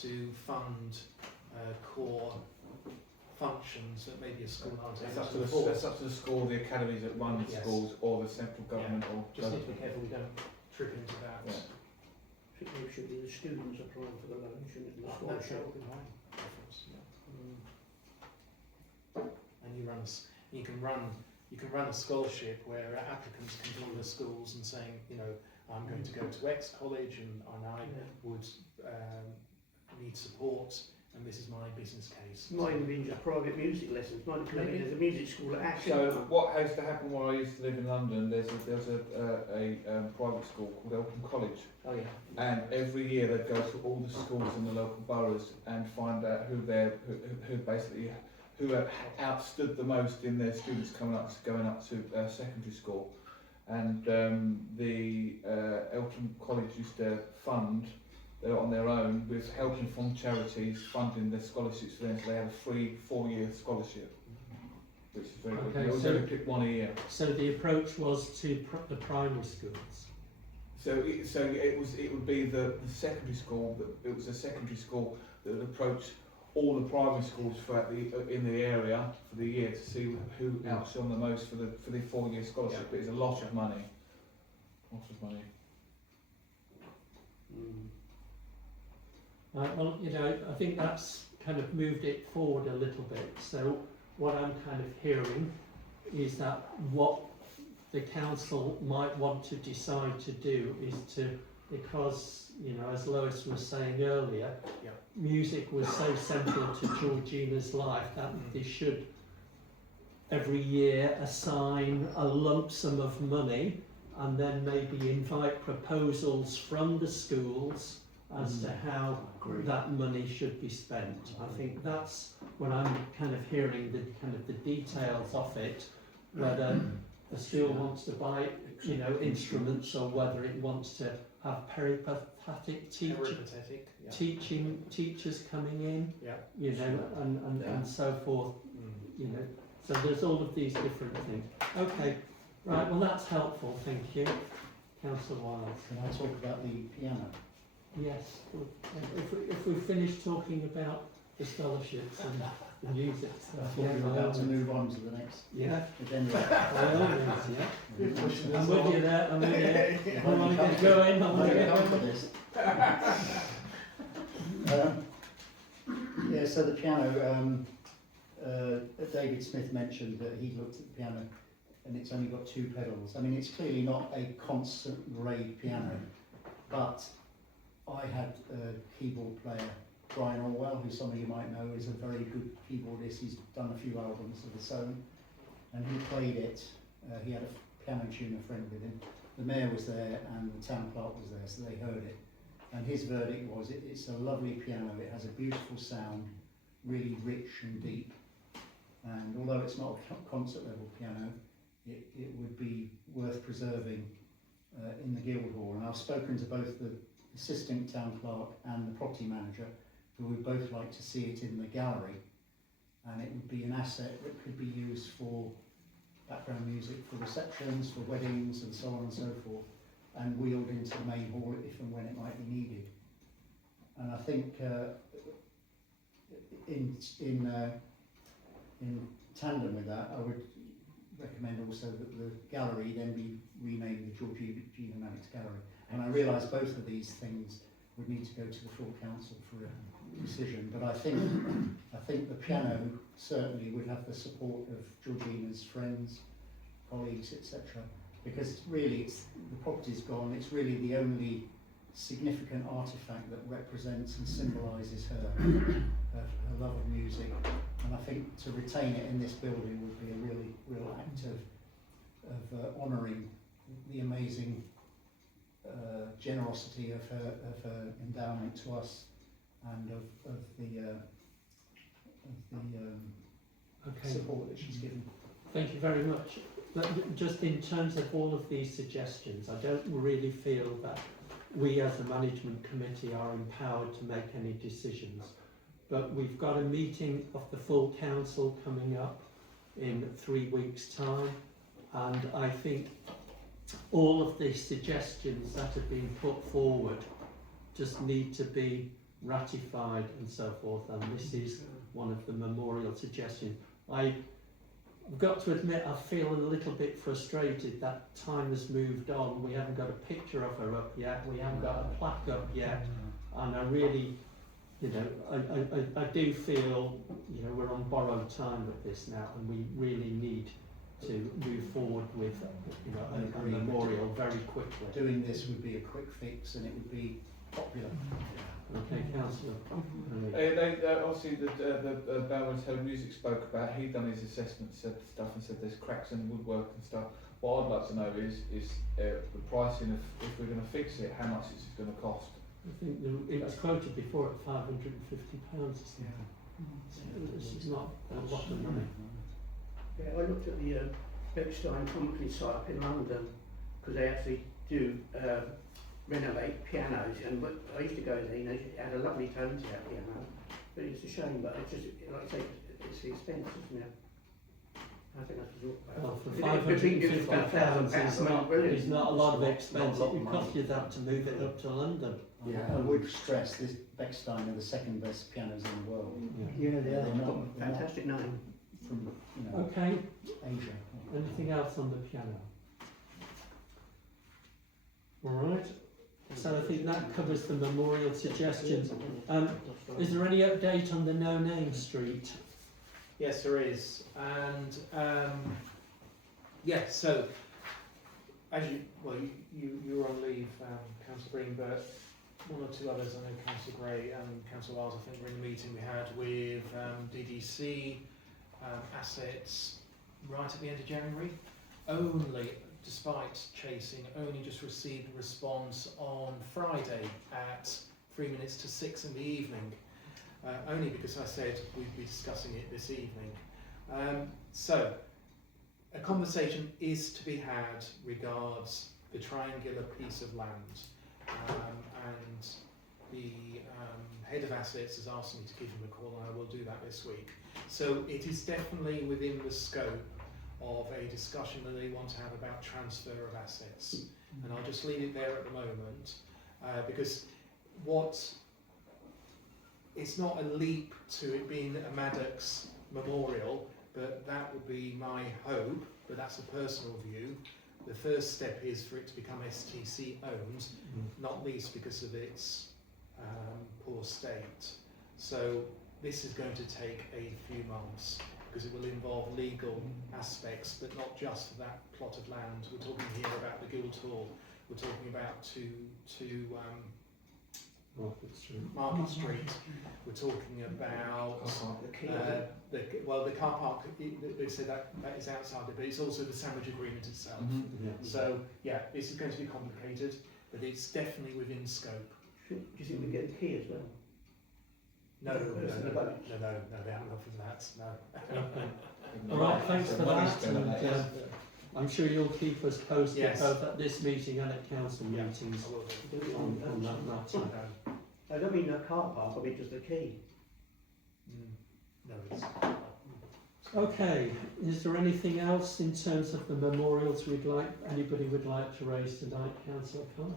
to fund core functions that maybe a school aren't able to afford. That's up to the school, the academies that run the schools, or the central government. Or just need to be careful we don't trip into that. It should be the students applying for the loan, shouldn't it? That's open line. And you can run a scholarship where applicants can join the schools and saying, I'm going to go to X college and I would need support, and this is my business case. Might even be just private music lessons. Might be there's a music school at Ashton. So what has to happen where I used to live in London? There's a private school called Eltham College. Oh yeah. And every year they go to all the schools in the local boroughs and find out who have outstood the most in their students going up to secondary school. And the Eltham College used to fund on their own with helping from charities funding their scholarships for them, so they have a free 4-year scholarship. which is very Okay, good. We so- only picked one a year. So the approach was to the primary schools. So it would be the secondary school. It was a secondary school that would approach all the primary schools throughout in the area for the year to see who outshone the most for the 4-year scholarship. Yeah. But it's a lot of money. Lot of money. Right, well, you know, I think that's kind of moved it forward a little bit. So what I'm kind of hearing is that what the council might want to decide to do is to, because, you know, as Lois was saying earlier, Yeah. music was so central to Georgina's life that they should every year assign a lump sum of money and then maybe invite proposals from the schools as to how that money should be spent. I think that's what I'm kind of hearing, the details of it, whether a school wants to buy, you know, instruments or whether it wants to have peripatetic Peripatetic. Yeah. teachers coming in, Yeah. you know, and so forth, you know. So there's all of these different things. Okay, right, well that's helpful, thank you. Councillor Wild. Can I talk about the piano? Yes, if we finish talking about the scholarships and the music I stuff, thought we were by all about to means. move on to the next Yeah, agenda. by all means, yeah. Yeah. I'm with you there, I'm with you. I want to get going, I want to get going. this. Yeah, so the piano, David Smith mentioned that he looked at the piano and it's only got 2 pedals. I mean, it's clearly not a concert grade piano, but I had a keyboard player, Brian Orwell, who some of you might know is a very good keyboardist. He's done a few albums of his own, and he played it. He had a piano tuner friend with him. The mayor was there and the town clerk was there, so they heard it. And his verdict was, it's a lovely piano, it has a beautiful sound, really rich and deep. And although it's not a concert level piano, it would be worth preserving in the Guildhall. And I've spoken to both the assistant town clerk and the property manager, who would both like to see it in the gallery. And it would be an asset that could be used for background music, for receptions, for weddings and so on and so forth, and wheeled into the main hall if and when it might be needed. And I think in tandem with that, I would recommend also that the gallery then be renamed the Georgina Maddox Gallery. And I realise both of these things would need to go to the full council for a decision, but I think the piano certainly would have the support of Georgina's friends, colleagues, etc. Because the property's gone, it's really the only significant artefact that represents and symbolises her love of music. And I think to retain it in this building would be a real act of honouring the amazing generosity of her endowment to us and of the Okay. support that she's given. Thank you very much. But just in terms of all of these suggestions, I don't really feel that we as a management committee are empowered to make any decisions. But we've got a meeting of the full council coming up in 3 weeks' time, and I think all of the suggestions that have been put forward just need to be ratified and so forth, and this is one of the memorial suggestions. I've got to admit I feel a little bit frustrated that time has moved on. We haven't got a picture of her up yet, we haven't got a plaque up yet, and I really, you know, I do feel, you know, we're on borrowed time with this now, and we really need to move forward with, you know, a memorial very quickly. Doing this would be a quick fix and it would be popular. Okay, Councillor. Obviously, the Balrus Home Music spoke about. He'd done his assessment, said stuff, and said there's cracks in the woodwork and stuff. What I'd like to know is the pricing of, if we're going to fix it, how much it's going to cost. I think it was quoted before at £550 or something. So it's not a lot of money. Yeah, I looked at the Bechstein Company site up in London, because they actually do renovate pianos, and I used to go there, you know, it had a lovely tone to that piano, but it's a shame, but it's just, like I say, it's the expense, isn't it? I think that's Well, for between £550 is not a lot of expense. Not a lot It of would cost money. you that to move it up to London. I would stress this Bechstein are the second best pianos in the world. Yeah, They're they've got not- a fantastic name. From, you know, Okay, Asia. anything else on the piano? Alright, so I think that covers the memorial suggestions. Is there any update on the No Name Street? Yes, there is, and yes. So, as you you were on leave, Councillor Green, but one or two others. I know Councillor Gray and Councillor Wiles. I think were in the meeting we had with DDC assets right at the end of January. Only, despite chasing, only just received a response on Friday at 3 minutes to 6 in the evening. Only because I said we'd be discussing it this evening. So, a conversation is to be had regards the triangular piece of land, and the head of assets has asked me to give him a call, and I will do that this week. So it is definitely within the scope of a discussion that they want to have about transfer of assets, and I'll just leave it there at the moment, because it's not a leap to it being a Maddox memorial, but that would be my hope, but that's a personal view. The first step is for it to become STC owned, not least because of its poor state. So this is going to take a few months because it will involve legal aspects, but not just for that plot of land. We're talking here about the Guildhall, we're talking about to Market Street. Market Street. We're talking about the car park. They said that is outside it, but it's also the sandwich agreement itself. Yeah. So yeah, this is going to be complicated, but it's definitely within scope. Do you think we get a key as well? No, they haven't offered that. No. All right, thanks for that, and I'm sure you'll keep us posted Yes. both at this meeting and at council Yeah, meetings I will do. on that matter. I don't mean a car park, I mean just a key. No, it's. Okay, is there anything else in terms of the memorials anybody would like to raise tonight, Councillor Carter?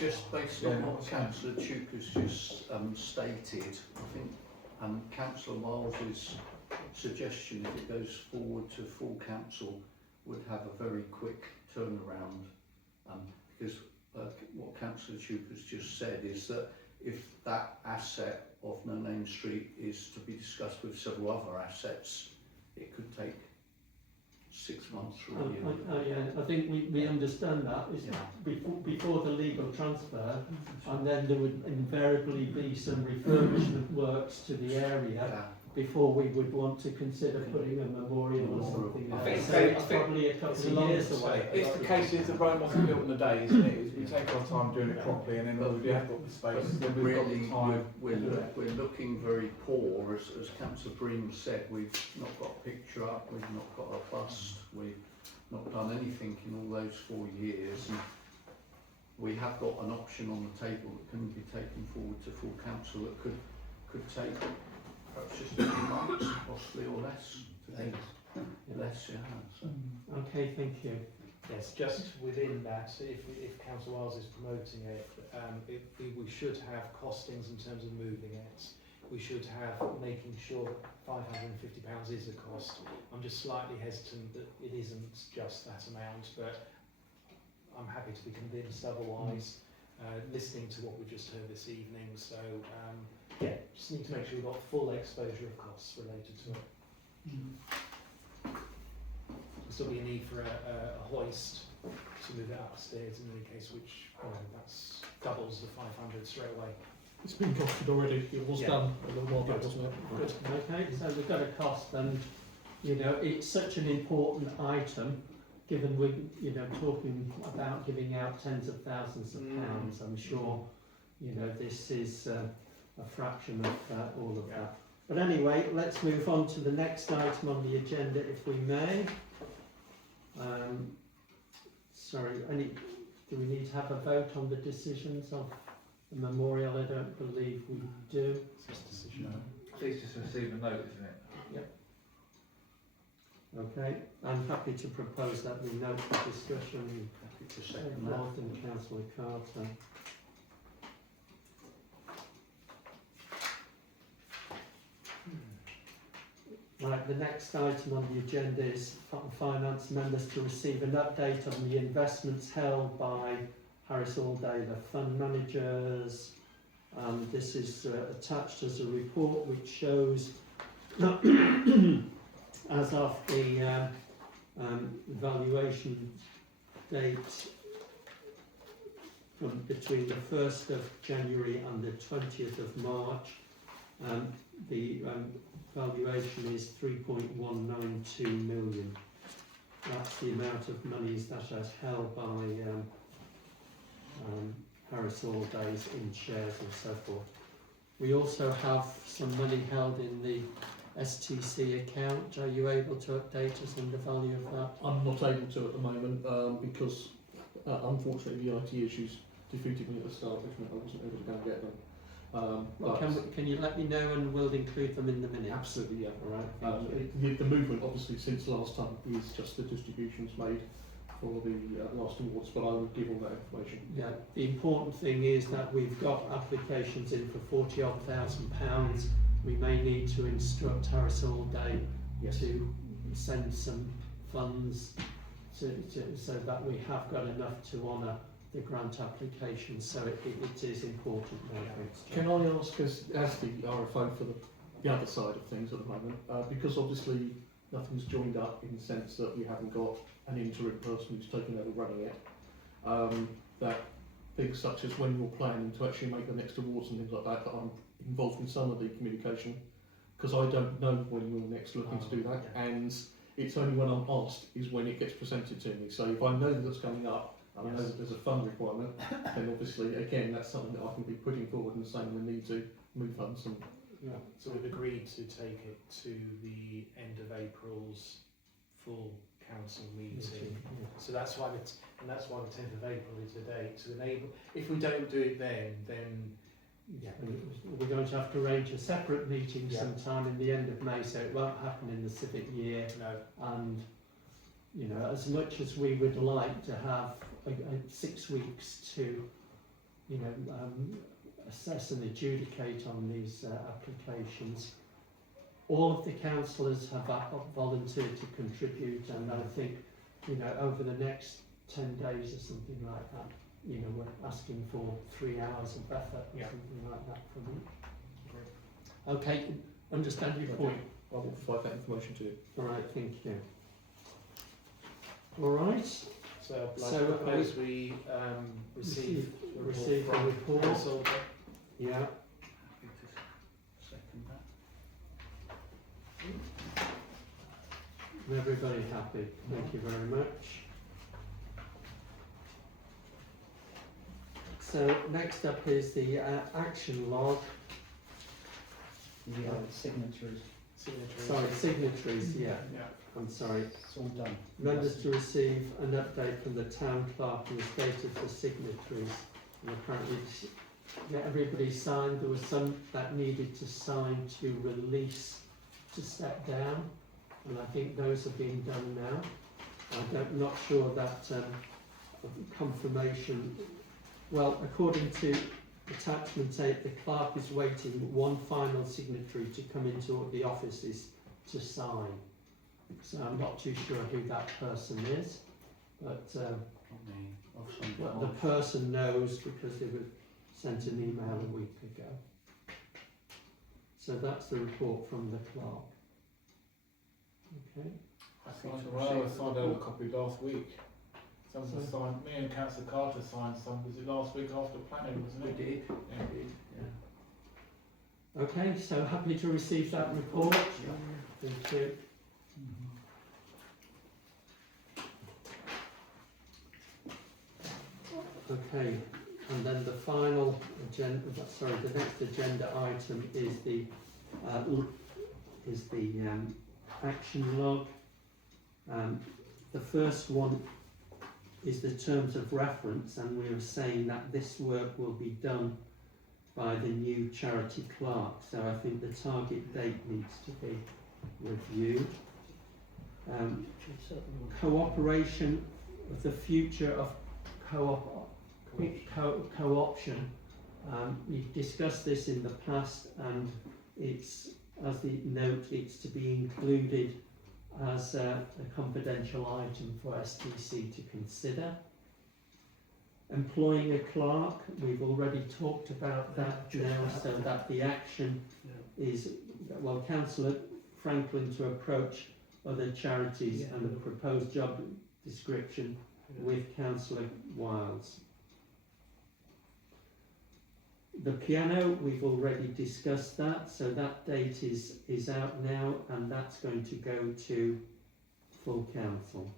Just based on what Councillor Tuke has just stated, I think Councillor Miles's suggestion, if it goes forward to full council, would have a very quick turnaround, because what Councillor Tuke has just said is that if that asset of No Name Street is to be discussed with several other assets, it could take 6 months or a year. Yeah, I think we understand that. It's before the legal transfer, and then there would invariably be some refurbishment works to the area before we would want to consider putting a memorial or something I there. think So so, it's probably a couple of years away. It's the case is that Rome wasn't built in a day, isn't it? We take our time doing it properly, and then we have got the space, then we've got the time. We're looking very poor, as Councillor Bream said. We've not got a picture up, we've not got a bust, we've not done anything in all those 4 years. And we have got an option on the table that can be taken forward to full council that could take perhaps just a few months, possibly, or less. Less, yeah. So. Okay, thank you. Yes, just within that, if Council Wiles is promoting it, we should have costings in terms of moving it. We should have making sure £550 is a cost. I'm just slightly hesitant that it isn't just that amount, but I'm happy to be convinced otherwise, listening to what we just heard this evening. So yeah, just need to make sure we've got full exposure of costs related to it. There'll still be a need for a hoist to move it upstairs in any case, which that's doubles the 500 straight away. It's been costed already. It was done a little while back, wasn't it? Good. Okay, so we've got a cost, and it's such an important item. Given we're talking about giving out tens of thousands of pounds, I'm sure this is a fraction of all of that. But anyway, let's move on to the next item on the agenda, if we may. Do we need to have a vote on the decisions of the memorial? I don't believe we do. It's just decision. Please just receive a note, isn't it? Okay, I'm happy to propose that we note the discussion Happy to second that. involved in Councillor Carter. Right, the next item on the agenda is finance members to receive an update on the investments held by Harris Allday, the fund managers. This is attached as a report which shows as of the valuation date from between the 1st of January and the 20th of March, the valuation is 3.192 million. That's the amount of monies that is held by Harris Alldays in shares and so forth. We also have some money held in the STC account. Are you able to update us on the value of that? I'm not able to at the moment because unfortunately the IT issues defeated me at the start, which meant I wasn't able to go and get them. Well, can you let me know and we'll include them in the minutes? Absolutely, yeah. All right, thank you. The movement, obviously, since last time is just the distributions made for the last awards, but I will give all that information. Yeah, the important thing is that we've got applications in for £40,000. We may need to instruct Harris Allday to send some funds so that we have got enough to honour the grant application, so it is important now. Can I ask, as the RFO for the other side of things at the moment, because obviously nothing's joined up in the sense that we haven't got an interim person who's taken over running it, that things such as when you're planning to actually make the next awards and things like that, that I'm involved in some of the communication, because I don't know when you're next looking to do that, and it's only when I'm asked is when it gets presented to me. So if I know that that's coming up, and I know that there's a fund requirement, then obviously, again, that's something that I can be putting forward and saying we need to move funds. And Yeah. So we've agreed to take it to the end of April's full council meeting. So that's why that's why the 10th of April is the date to enable. If we don't do it then Yeah, we're going to have to arrange a separate meeting sometime in the end of May, so it won't happen in the civic year. no. And you know, as much as we would like to have 6 weeks to, you know, assess and adjudicate on these applications, all of the councillors have volunteered to contribute, and I think, you know, over the next 10 days or something like that, you know, we're asking for 3 hours of effort, something like that from them. Okay, understand your point. I will provide that information to you. All right, thank you. All right. So I'd like So, to propose we receive receive the from report. Harris Allday. Yeah. Happy to second that. Everybody happy? Thank you very much. So next up is the action log. The signatories, Signatories. Sorry, signatories. Yeah, I'm sorry. it's all done. Members to receive an update from the town clerk on the status of signatories. And apparently, everybody signed. There was some that needed to sign to release to step down, and I think those are being done now. I'm not sure that confirmation. Well, according to attachment 8, the clerk is waiting one final signatory to come into the offices to sign. So I'm not too sure who that person is, but the person knows because they were sent an email a week ago. So that's the report from the clerk. Okay. I signed over a copy last week. Someone signed, me and Councillor Carter signed some, was it last week after planning, wasn't it? We did. Yeah. Okay, so happy to receive that report. Thank you. Okay, and then the final agenda, the next agenda item is the action log. The first one is the terms of reference, and we were saying that this work will be done by the new charity clerk, so I think the target date needs to be reviewed. Cooperation of the future of co-option. We've discussed this in the past, and it's, as the note, it's to be included as a confidential item for STC to consider. Employing a clerk, we've already talked about that now, so that the action is, well, Councillor Franklin to approach other charities and the proposed job description with Councillor Wilds. The piano, we've already discussed that, so that date is out now, and that's going to go to full council.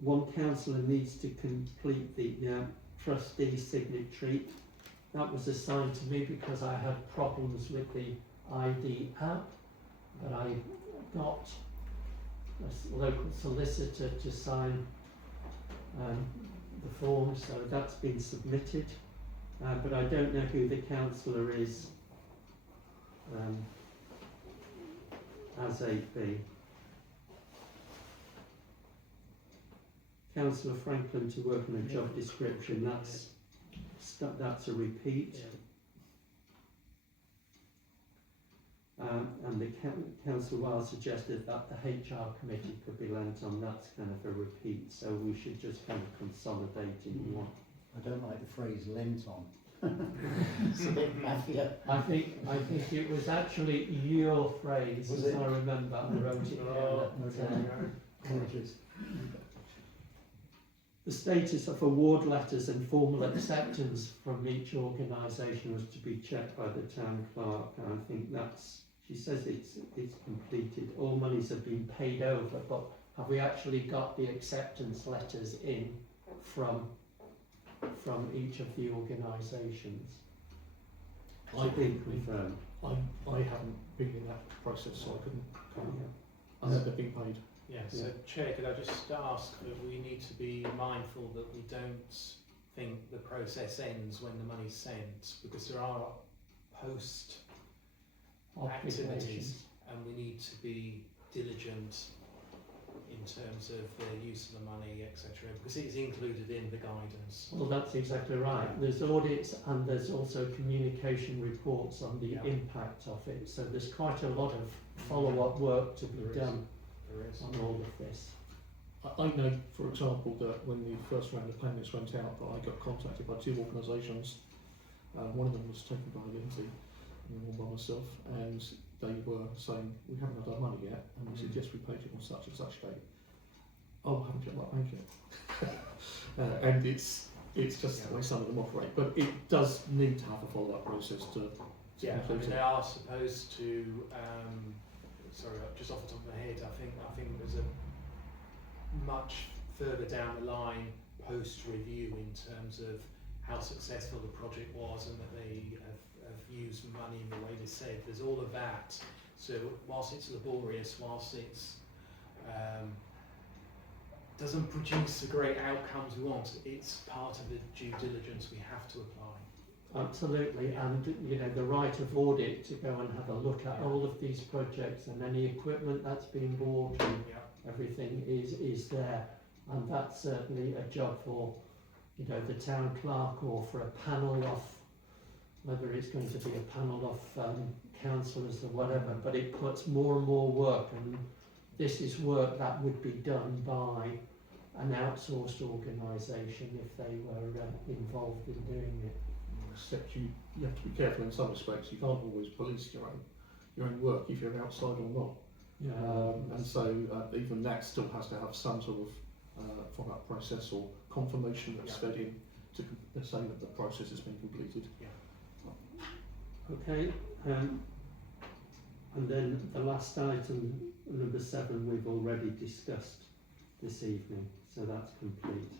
One councillor needs to complete the trustee signatory. That was assigned to me because I had problems with the ID app, but I got a local solicitor to sign the form, so that's been submitted. But I don't know who the councillor is as AB. Councillor Franklin to work on a job description, that's a repeat. And the Councillor Wild suggested that the HR committee could be lent on, that's kind of a repeat, so we should just kind of consolidate in one. I don't like the phrase lent on. It's a bit mafia. I think it was actually your phrase, Was as it? I remember. I wrote it down. Apologies. The status of award letters and formal acceptance from each organisation was to be checked by the town clerk, and I think that's, she says it's completed. All monies have been paid over, but have we actually got the acceptance letters in from each of the organisations? I been confirmed. I haven't been in that process, so I couldn't comment. I know they've been paid. Yeah, so Chair, could I just ask that we need to be mindful that we don't think the process ends when the money's sent, because there are post activities and we need to be diligent in terms of the use of the money, etc., because it is included in the guidance. Well, that's exactly right. There's audits and there's also communication reports on the impact of it. So there's quite a lot of follow-up work to be done on all of this. I know, for example, that when the first round of payments went out, that I got contacted by two organisations. One of them was taken by Lindsay and one by myself, and they were saying, we haven't had our money yet, and we said, yes, we paid it on such and such date. Oh, I haven't got my bank yet. And it's just the way some of them operate, but it does need to have a follow-up process to Yeah, I complete mean, it. they are supposed to, sorry, just off the top of my head, I think there's a much further down the line post-review in terms of how successful the project was and that they have used money in the way they said. There's all of that. So whilst it's laborious, whilst it's doesn't produce the great outcomes we want, it's part of the due diligence we have to apply. Absolutely, and you know, the right of audit to go and have a look at all of these projects and any equipment that's been bought and everything is there, and that's certainly a job for, you know, the town clerk or for a panel of, whether it's going to be a panel of councillors or whatever, but it puts more and more work, and this is work that would be done by an outsourced organisation if they were involved in doing it. Except you have to be careful in some respects. You can't always police your own work if you're outside or not. And so even that still has to have some sort of follow-up process or confirmation that's fed in to say that the process has been completed. Okay, and then the last item, number 7, we've already discussed this evening, so that's complete.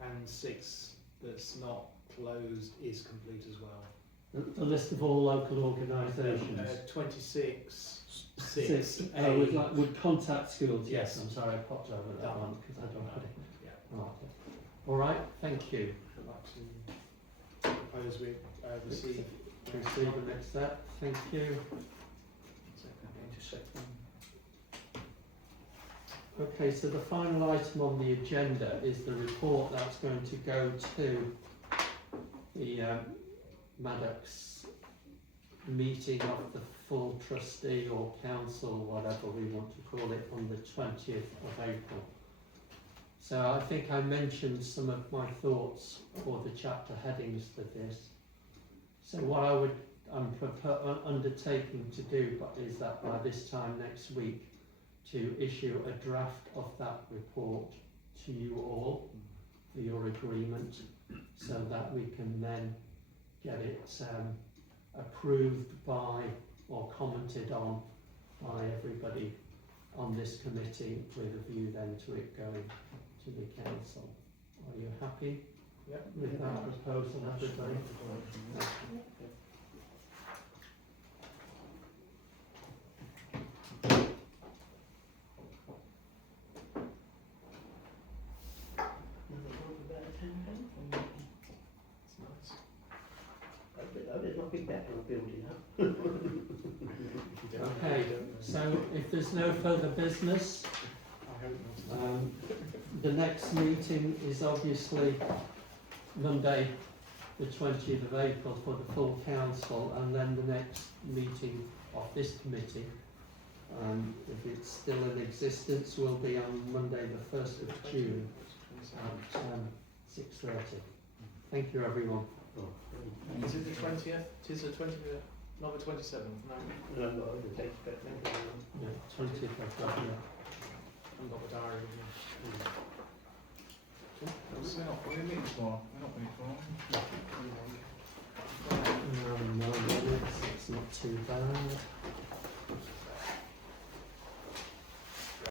And 6, that's not closed, is complete as well. The list of all local organisations. 26, 6. 6, Would contact schools. Yes. I'm sorry, I popped over that Done. one because I don't have it. Yeah. Okay. All right, thank you. I'd like to propose we receive Receive and accept, thank you. Okay, so the final item on the agenda is the report that's going to go to the Maddox meeting of the full trustee or council, whatever we want to call it, on the 20th of April. So I think I mentioned some of my thoughts for the chapter headings for this. So what I'm undertaking to do is that by this time next week, to issue a draft of that report to you all for your agreement, so that we can then get it approved by or commented on by everybody on this committee, with a view then to it going to the council. Are you happy with that proposal, everybody? There's nothing better than building up. Okay, so if there's no further business, the next meeting is obviously Monday the 20th of April for the full council, and then the next meeting of this committee, if it's still in existence, will be on Monday the 1st of June at 6:30. Thank you, everyone. Is it the 20th? It is the 20th, not the 27th, no. No, the date, but Yeah, 20th of April. I haven't got the diary with me. We're meeting tomorrow. We're not meeting tomorrow. No, it's not too bad.